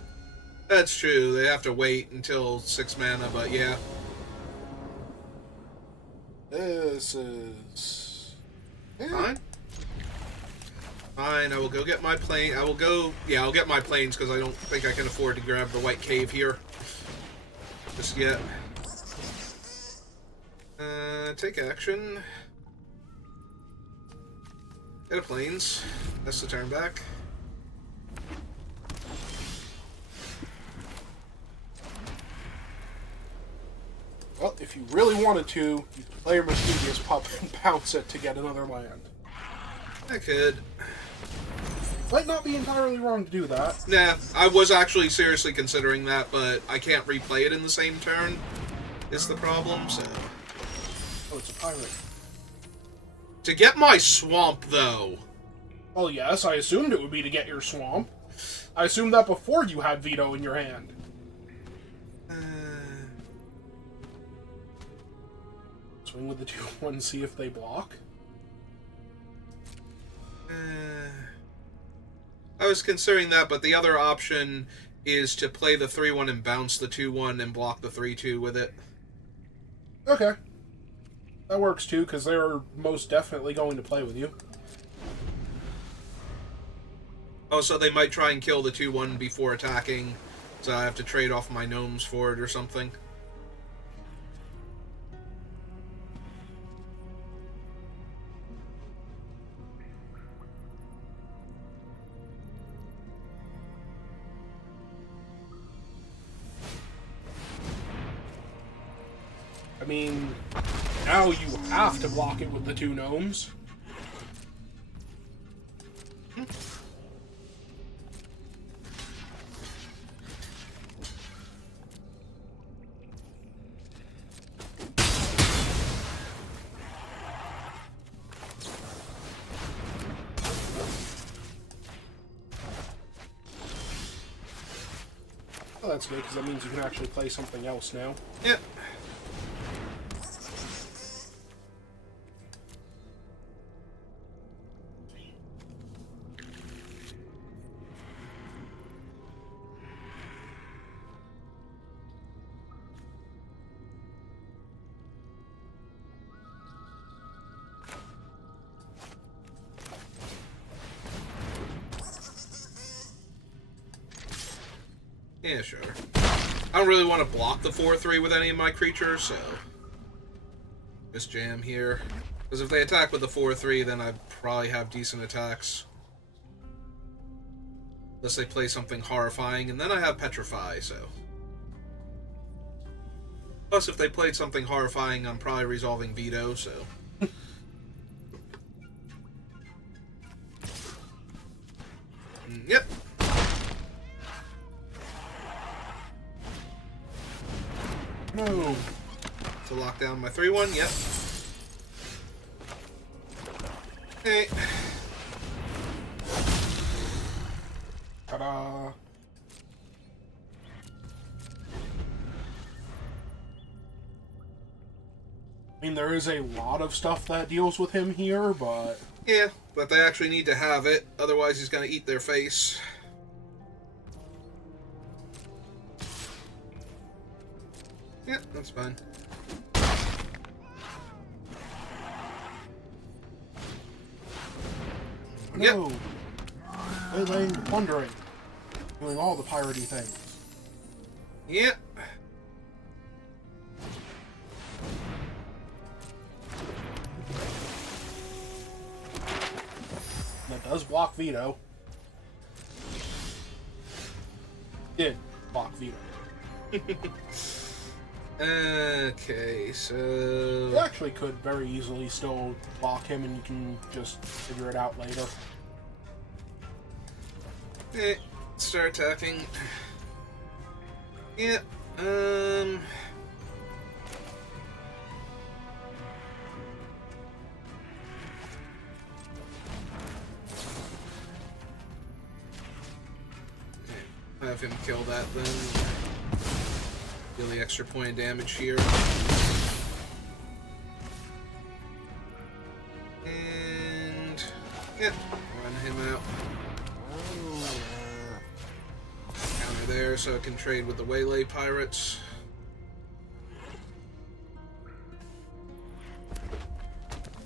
That's true, they have to wait until 6 mana, but yeah. This is... Yeah. Fine. Fine, I will go get my plane. I will go... Yeah, I'll get my planes because I don't think I can afford to grab the white cave here. Just yet. Take action. Get a planes. That's the turn back. Well, if you really wanted to, you could play your Mischievous Pup and bounce it to get another land. I could. Might not be entirely wrong to do that. Nah, I was actually seriously considering that, but I can't replay it in the same turn. Is the problem, so... Oh, it's a pirate. To get my swamp, though... Well, yes, I assumed it would be to get your swamp. I assumed that before you had Veto in your hand. Swing with the 2/1, see if they block. I was considering that, but the other option is to play the 3/1 and bounce the 2/1 and block the 3/2 with it. Okay. That works too, because they're most definitely going to play with you. Oh, so they might try and kill the 2/1 before attacking, so I have to trade off my gnomes for it or something. mean, now you have to block it with the 2 gnomes. Oh, that's good, because that means you can actually play something else now. Yep. Yeah, sure. I don't really want to block the 4-3 with any of my creatures, so just jam here. Because if they attack with the 4-3, then I'd probably have decent attacks. Unless they play something horrifying, and then I have Petrify, so... Plus, if they played something horrifying, I'm probably resolving Veto, so... Yep. No. To lock down my 3-1, yep. Hey. Ta-da. I mean, there is a lot of stuff that deals with him here, but... Yeah, but they actually need to have it, otherwise he's going to eat their face. Yeah, that's fine. No! Waylaying, plundering. Doing all the piratey things. Yep. That does block Veto. Did block Veto. Okay, so... You actually could very easily still block him and you can just figure it out later. Start attacking. Yeah, have him kill that then. Deal the extra point of damage here. And... yeah, run him out. Counter there so I can trade with the Waylay Pirates.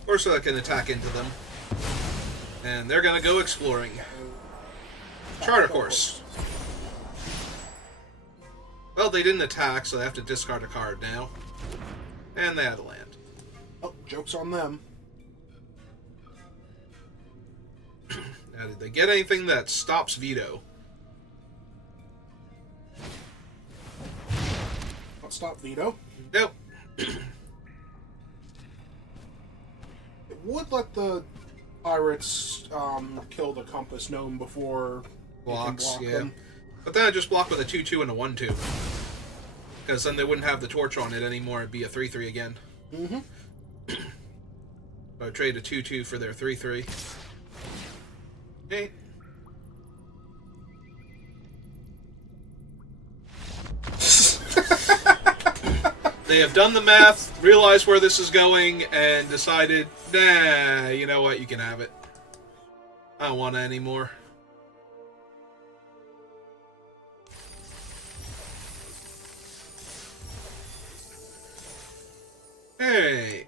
Or so I can attack into them. And they're gonna go exploring. Charter course. Well, they didn't attack, so they have to discard a card now. And they had to land. Oh, joke's on them. Now, did they get anything that stops Veto? Not stop Veto. Nope. It would let the pirates kill the Compass Gnome before Blocks, you can block yeah. them. But then I just block with a 2-2 and a 1-2. Because then they wouldn't have the torch on it anymore. It'd be a 3-3 again. Mm-hmm. So I trade a 2-2 for their 3-3. Okay. They have done the math, realized where this is going, and decided, nah, you know what, you can have it. I don't want it anymore. Hey.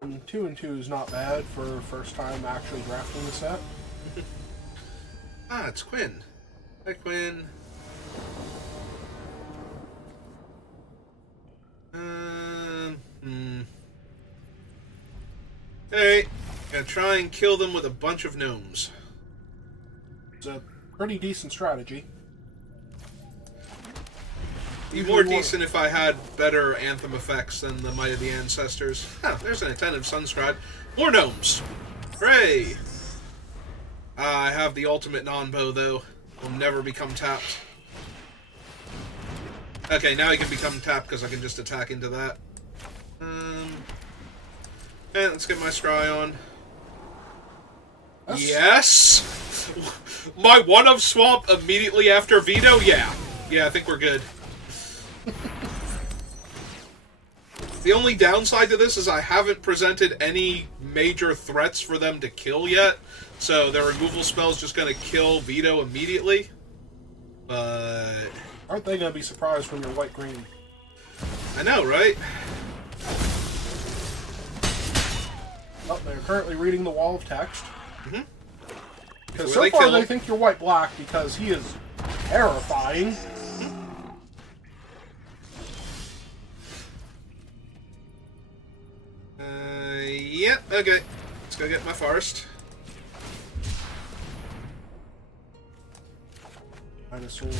And 2 and 2 is not bad for first time actually drafting the set. Ah, it's Quinn. Hi, Quinn. Hey, gonna try and kill them with a bunch of gnomes. It's a pretty decent strategy. Be more decent if I had better Anthem effects than the Might of the Ancestors. Oh, there's an attentive Sunscribe. More gnomes! Hooray! I have the ultimate non-bow, though. Will never become tapped. Okay, now he can become tapped because I can just attack into that. And let's get my scry on. Yes! My one-of swamp immediately after veto? Yeah. Yeah, I think we're good. The only downside to this is I haven't presented any major threats for them to kill yet, so their removal spell is just going to kill veto immediately. But... aren't they going to be surprised when you're white-green? I know, right? Well, they're currently reading the wall of text. Mm-hmm. Because so far they think you're white-black because he is terrifying. Yep, okay. Let's go get my forest. Dinosaur.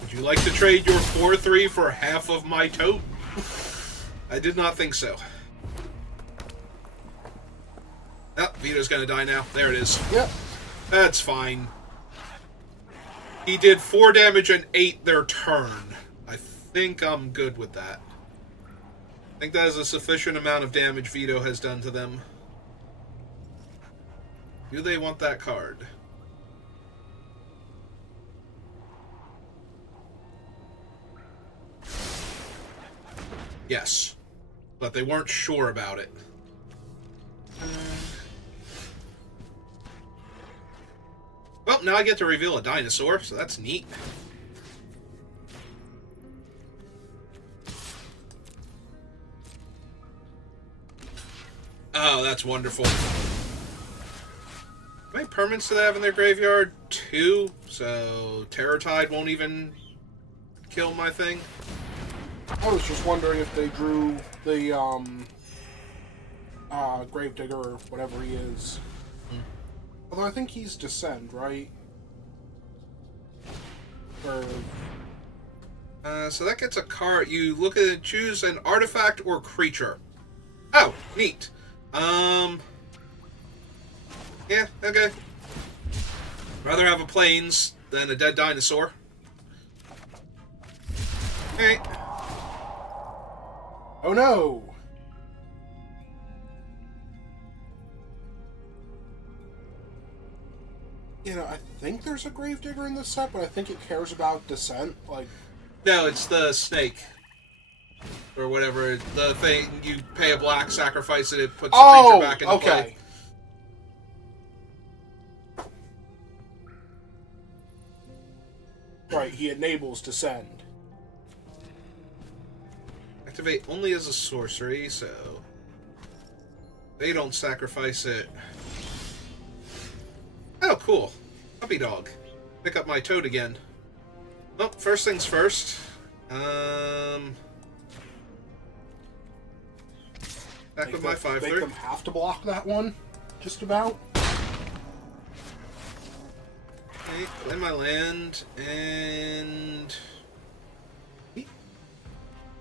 Would you like to trade your 4-3 for half of my tote? I did not think so. Oh, Vito's gonna die now. There it is. Yep. That's fine. He did 4 damage and 8 their turn. I think I'm good with that. I think that is a sufficient amount of damage Vito has done to them. Do they want that card? Yes. But they weren't sure about it. Well, now I get to reveal a dinosaur, so that's neat. Oh, that's wonderful. How many permanents do they have in their graveyard? 2, so Terror Tide won't even kill my thing. I was just wondering if they drew the Gravedigger or whatever he is. Although I think he's Descend, right? Or... so that gets a card. You look at it, choose an artifact or creature. Oh, neat. Yeah, okay. Rather have a plains than a dead dinosaur. Alright. oh no! You know, I think there's a Gravedigger in this set, but I think it cares about Descent. Like, No, it's the snake. Or whatever. The thing, you pay a black, sacrifice it, it puts the creature back into play. Right, he enables Descend. Activate only as a sorcery, so... they don't sacrifice it. Oh, cool. Puppy dog. Pick up my toad again. Well, first things first. Back with my 5-3. Make them have to block that one, just about. Okay, play my land, and...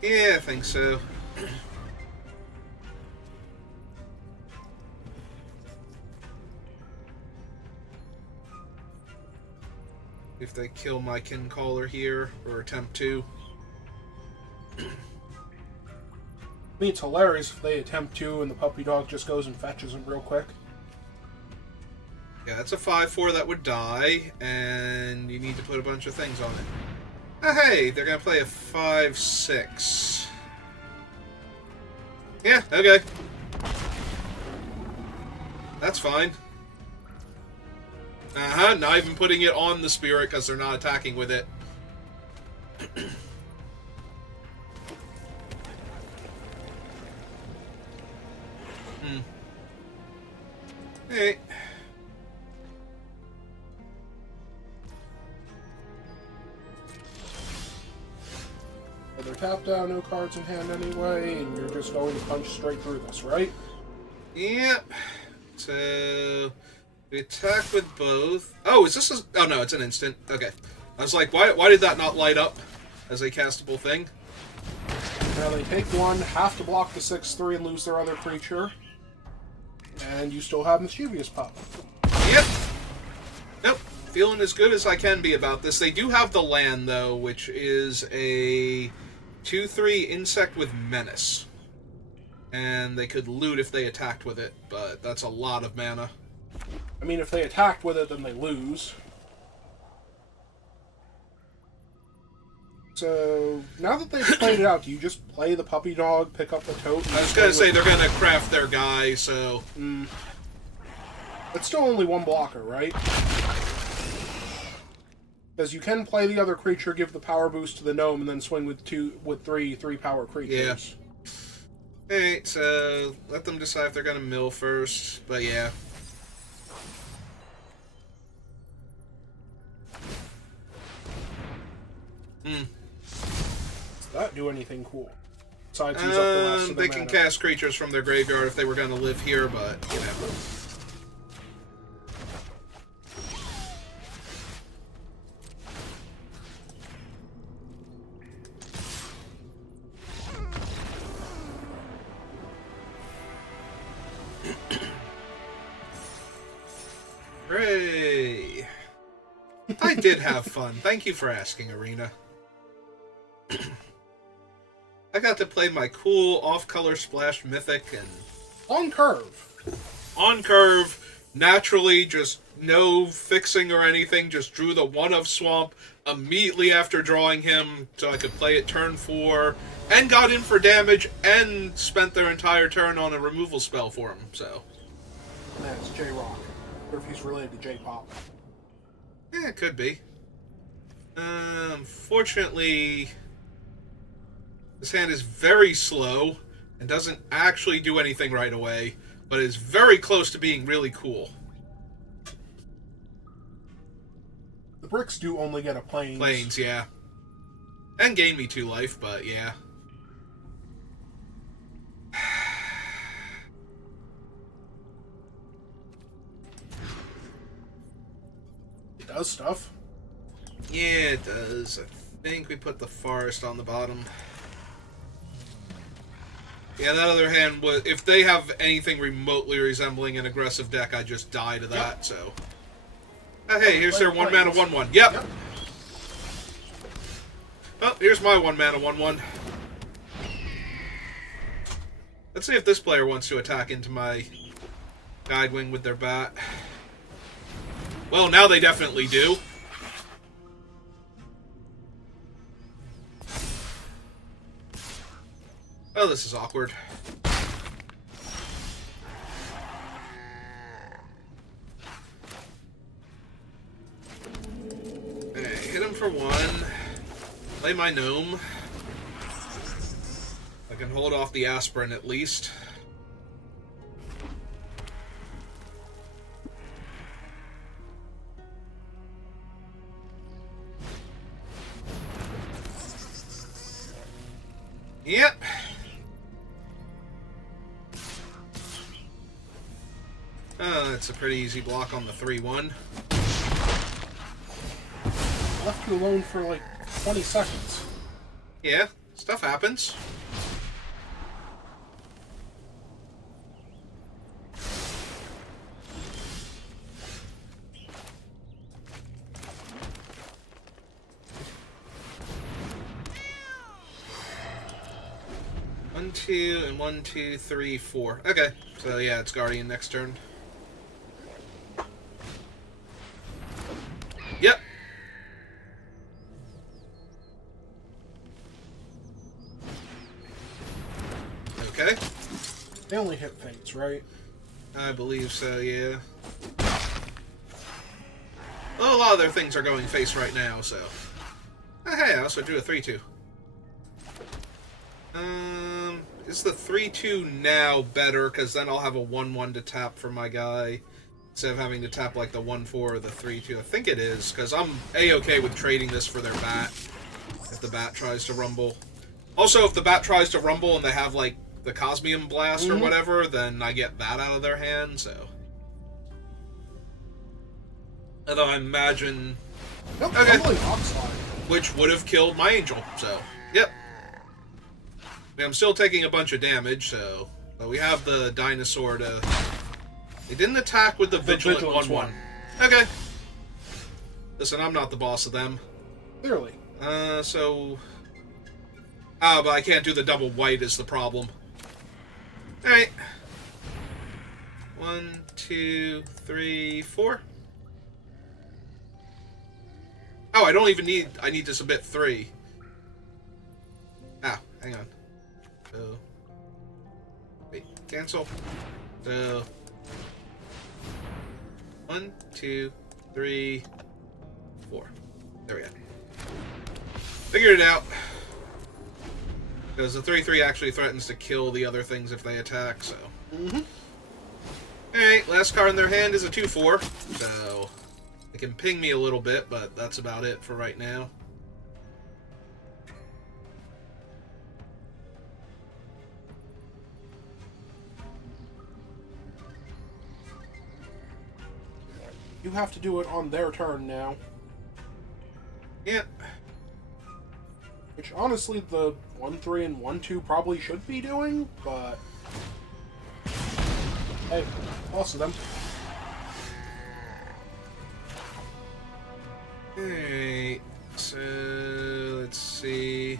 yeah, I think so. If they kill my Kincaller here, or attempt to. I mean, it's hilarious if they attempt to and the puppy dog just goes and fetches him real quick. Yeah, that's a 5-4 that would die, and you need to put a bunch of things on it. Oh, hey, they're going to play a 5-6. Yeah, okay. That's fine. Not even putting it on the spirit because they're not attacking with it. Hey. They're you're tapped out, no cards in hand anyway, and you're just going to punch straight through this, right? Yep. So we attack with both. Oh, is this a... Oh, no, it's an instant. Okay. I was like, why did that not light up as a castable thing? Now they take one, have to block the 6/3 and lose their other creature. And you still have Mischievous Pup. Yep. Nope. Feeling as good as I can be about this. They do have the land, though, which is a 2/3 insect with menace. And they could loot if they attacked with it, but that's a lot of mana. I mean, if they attacked with it, then they lose. So, now that they've played it out, do you just play the puppy dog, pick up the tote? I was going to say they're going to craft their guy, so... It's still only one blocker, right? Because you can play the other creature, give the power boost to the gnome, and then swing with three power creatures. Yeah. Alright, so let them decide if they're going to mill first, but yeah. Does that do anything cool? Besides use up the last of the they can cast creatures from their graveyard if they were going to live here, but, you know. Hooray! I did have fun. Thank you for asking, Arena. I got to play my cool off-color splash mythic and... On curve. On curve, naturally, just no fixing or anything, just drew the 1-of Swamp immediately after drawing him, so I could play it turn 4, and got in for damage, and spent their entire turn on a removal spell for him, so... And that's J-Rock. Or if he's related to J-Pop. Yeah, it could be. Unfortunately... This hand is very slow, and doesn't actually do anything right away, but is very close to being really cool. The bricks do only get a plains. Plains, yeah. And gain me 2 life, but yeah. It does stuff. Yeah, it does. I think we put the forest on the bottom. Yeah, that other hand was... If they have anything remotely resembling an aggressive deck, I just die to that, so... Oh, hey, here's their 1-mana 1/1. Yep! Oh, here's my 1-mana 1/1. Let's see if this player wants to attack into my Guidewing with their bat. Well, now they definitely do. Oh, this is awkward. Okay, hit him for 1. Play my gnome. I can hold off the aspirin at least. Yep. That's a pretty easy block on the 3/1. Left you alone for like 20 seconds. Yeah, stuff happens. One, 2, and 1, 2, 3, 4. Okay, so yeah, it's Guardian next turn. Yep. Okay. They only hit fates, right? I believe so, yeah. Well, a lot of their things are going face right now, so... Oh, hey, I also drew a 3/2. Is the 3/2 now better? Because then I'll have a 1/1 to tap for my guy, instead of having to tap like the 1/4 or the 3/2. I think it is, because I'm A-okay with trading this for their bat, if the bat tries to rumble. Also, if the bat tries to rumble and they have, like, the Cosmium Blast or whatever, then I get that out of their hand, so... Although I imagine... Nope, okay. Oxide. Which would have killed my Angel, so... Yep. I mean, I'm still taking a bunch of damage, so... But we have the Dinosaur to... They didn't attack with the Vigilant 1-1. Okay. Listen, I'm not the boss of them. Clearly. So... Ah, but I can't do the double white is the problem. Alright. 1, 2, 3, 4. Oh, I don't even need... I need to submit 3. Ah, hang on. So... Wait, cancel. So... 1, 2, 3, 4. There we go. Figured it out. Because the 3-3 actually threatens to kill the other things if they attack, so... Alright, last card in their hand is a 2-4, so... They can ping me a little bit, but that's about it for right now. You have to do it on their turn now. Yeah. Which, honestly, the 1-3 and 1-2 probably should be doing, but... Hey, boss of them. Alright, so... Let's see...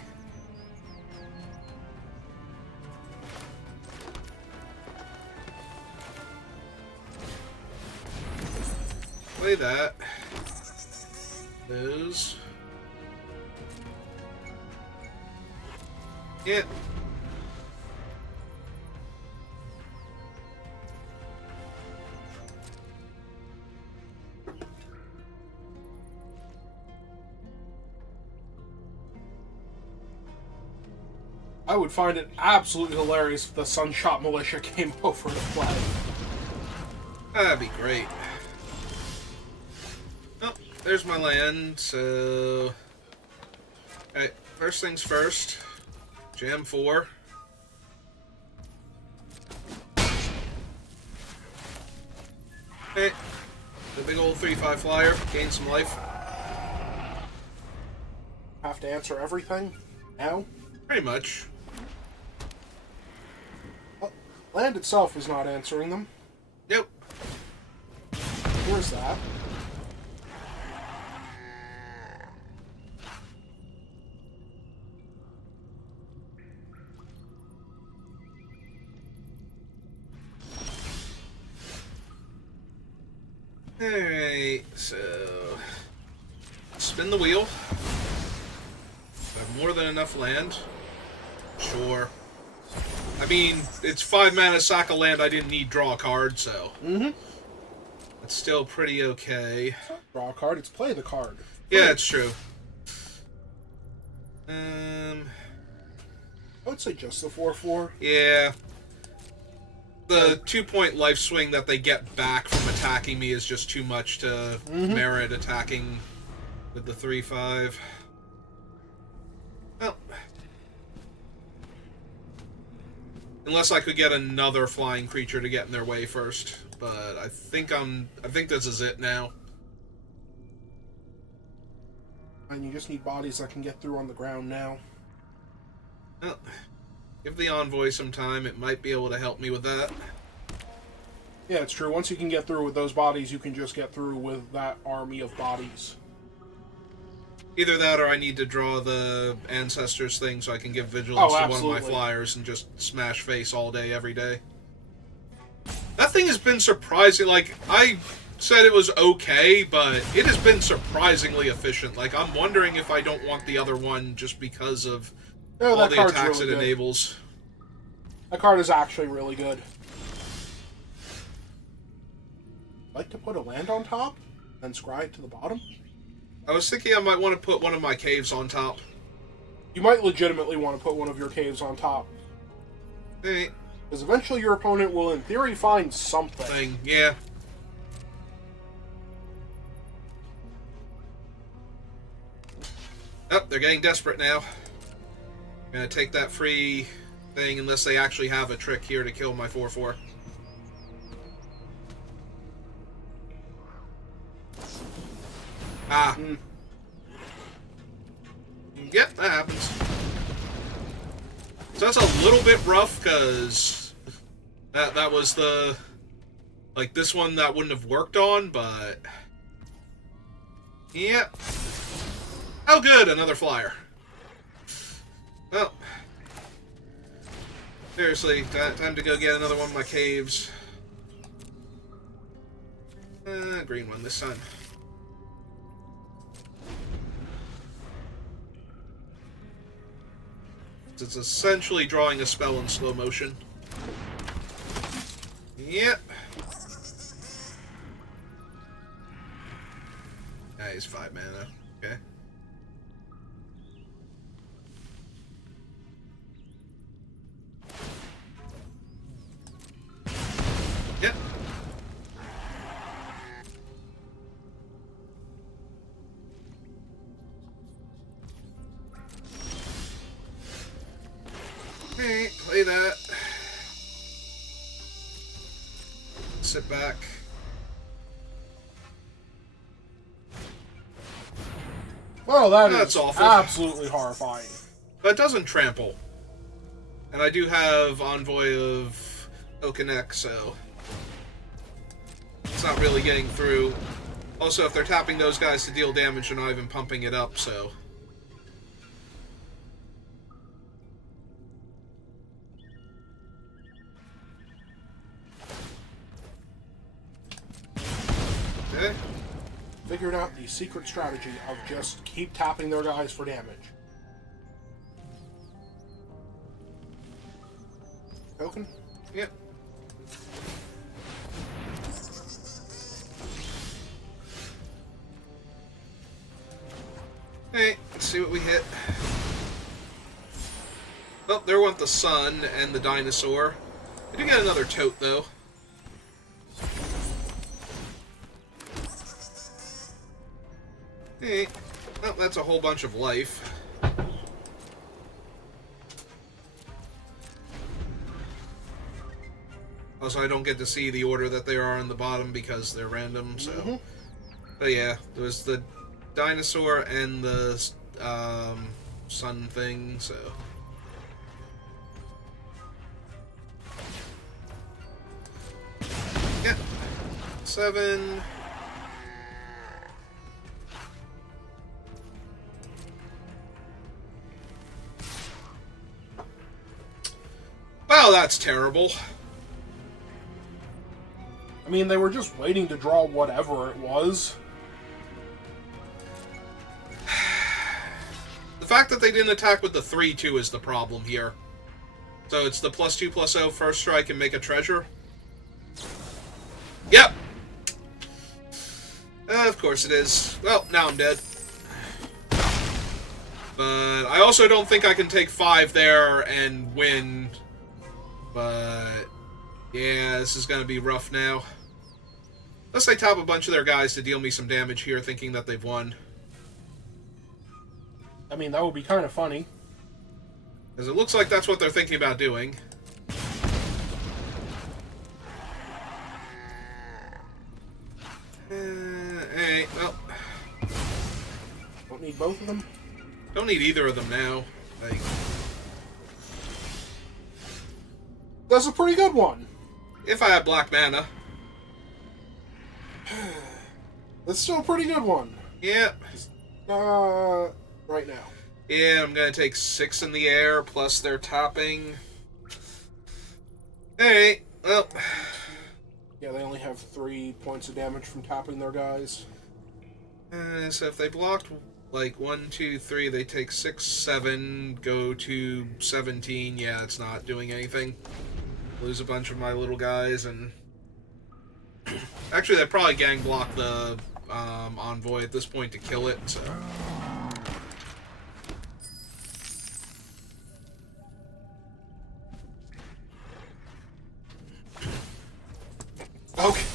Play that. Those. Yeah. I would find it absolutely hilarious if the Sunshot Militia came over to play. That'd be great. Oh, there's my land, so... Alright, first things first. Jam 4. Okay. The big old 3/5 flyer. Gain some life. Have to answer everything now? Pretty much. Well, land itself is not answering them. Nope. Where's that? Alright, so... Spin the wheel. I have more than enough land. Sure. I mean, it's 5 mana, sack a land, I didn't need draw a card, so... It's still pretty okay. It's not draw a card, it's play the card. Yeah, it's true. I would say just the 4/4. Yeah. The 2-point life swing that they get back from attacking me is just too much to merit attacking with the 3/5. Well, unless I could get another flying creature to get in their way first, but I think this is it now. And you just need bodies that can get through on the ground now. Well, give the Envoy some time, it might be able to help me with that. Yeah, it's true. Once you can get through with those bodies, you can just get through with that army of bodies. Either that or I need to draw the Ancestors thing so I can give Vigilance to one of my flyers and just smash face all day, every day. That thing has been surprising. Like, I said it was okay, but it has been surprisingly efficient. Like, I'm wondering if I don't want the other one just because of all the attacks it enables. That card is actually really good. Like to put a land on top and scry it to the bottom? I was thinking I might want to put one of my caves on top. You might legitimately want to put one of your caves on top. Hey. Because eventually your opponent will, in theory, find something. Yeah. Oh, they're getting desperate now. I'm gonna take that free thing unless they actually have a trick here to kill my 4/4. Ah. Yep, that happens. So that's a little bit rough, because that was the... Like, this one that wouldn't have worked on, but... Yep. Oh, good, another flyer. Well... Seriously, time to go get another one of my caves. Green one this time. It's essentially drawing a spell in slow motion. Yep. Yeah, he's 5 mana. Okay. Yep. Alright, play that. Sit back. Well, That's is awful. Absolutely horrifying. But it doesn't trample. And I do have Envoy of Okanek, so it's not really getting through. Also, if they're tapping those guys to deal damage, they're not even pumping it up, so... Okay. Figured out the secret strategy of just keep tapping their guys for damage. Token? Yep. Hey, let's see what we hit. Oh, there went the sun and the dinosaur. We do get another tote, though. Hey, well, that's a whole bunch of life. Also, I don't get to see the order that they are on the bottom because they're random, so... But yeah, there was the dinosaur and the sun thing, so... Yeah. 7... Wow, that's terrible. I mean, they were just waiting to draw whatever it was. The fact that they didn't attack with the 3/2 is the problem here. So it's the +2/+0 first strike and make a treasure. Yep! Of course it is. Well, now I'm dead. But I also don't think I can take 5 there and win. But yeah, this is going to be rough now. Unless they tap a bunch of their guys to deal me some damage here, thinking that they've won. I mean, that would be kind of funny. Because it looks like that's what they're thinking about doing. Hey, well... Don't need both of them? Don't need either of them now. Like... That's a pretty good one. If I had black mana. That's still a pretty good one. Yeah. Right now. Yeah, I'm gonna take 6 in the air, plus they're topping. Alright, well... Yeah, they only have 3 points of damage from tapping their guys. So if they blocked, like, 1, 2, 3, they take 6, 7, go to 17. Yeah, it's not doing anything. Lose a bunch of my little guys, and... Actually, they probably gang block the Envoy at this point to kill it, so... Okay.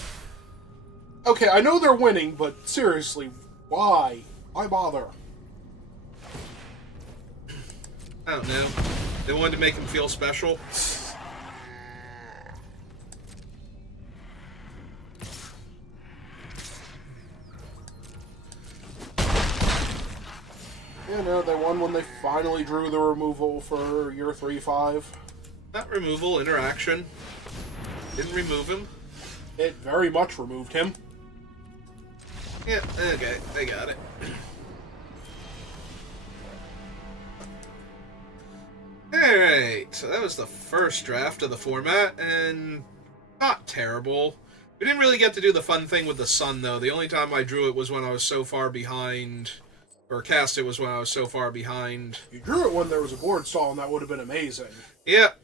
Okay, I know they're winning, but seriously, why? Why bother? I don't know. They wanted to make him feel special. You know, they won when they finally drew the removal for year 3-5. Not removal, interaction. Didn't remove him. It very much removed him. Yeah, okay, they got it. Alright, so that was the first draft of the format, and not terrible. We didn't really get to do the fun thing with the sun, though. The only time I drew it was when I was so far behind, or cast it was when I was so far behind. You drew it when there was a board stall, and that would have been amazing. Yep,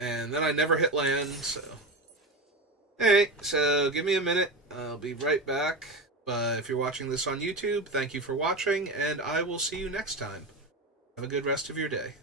and then I never hit land, so... Alright, so give me a minute. I'll be right back. But if you're watching this on YouTube, thank you for watching, and I will see you next time. Have a good rest of your day.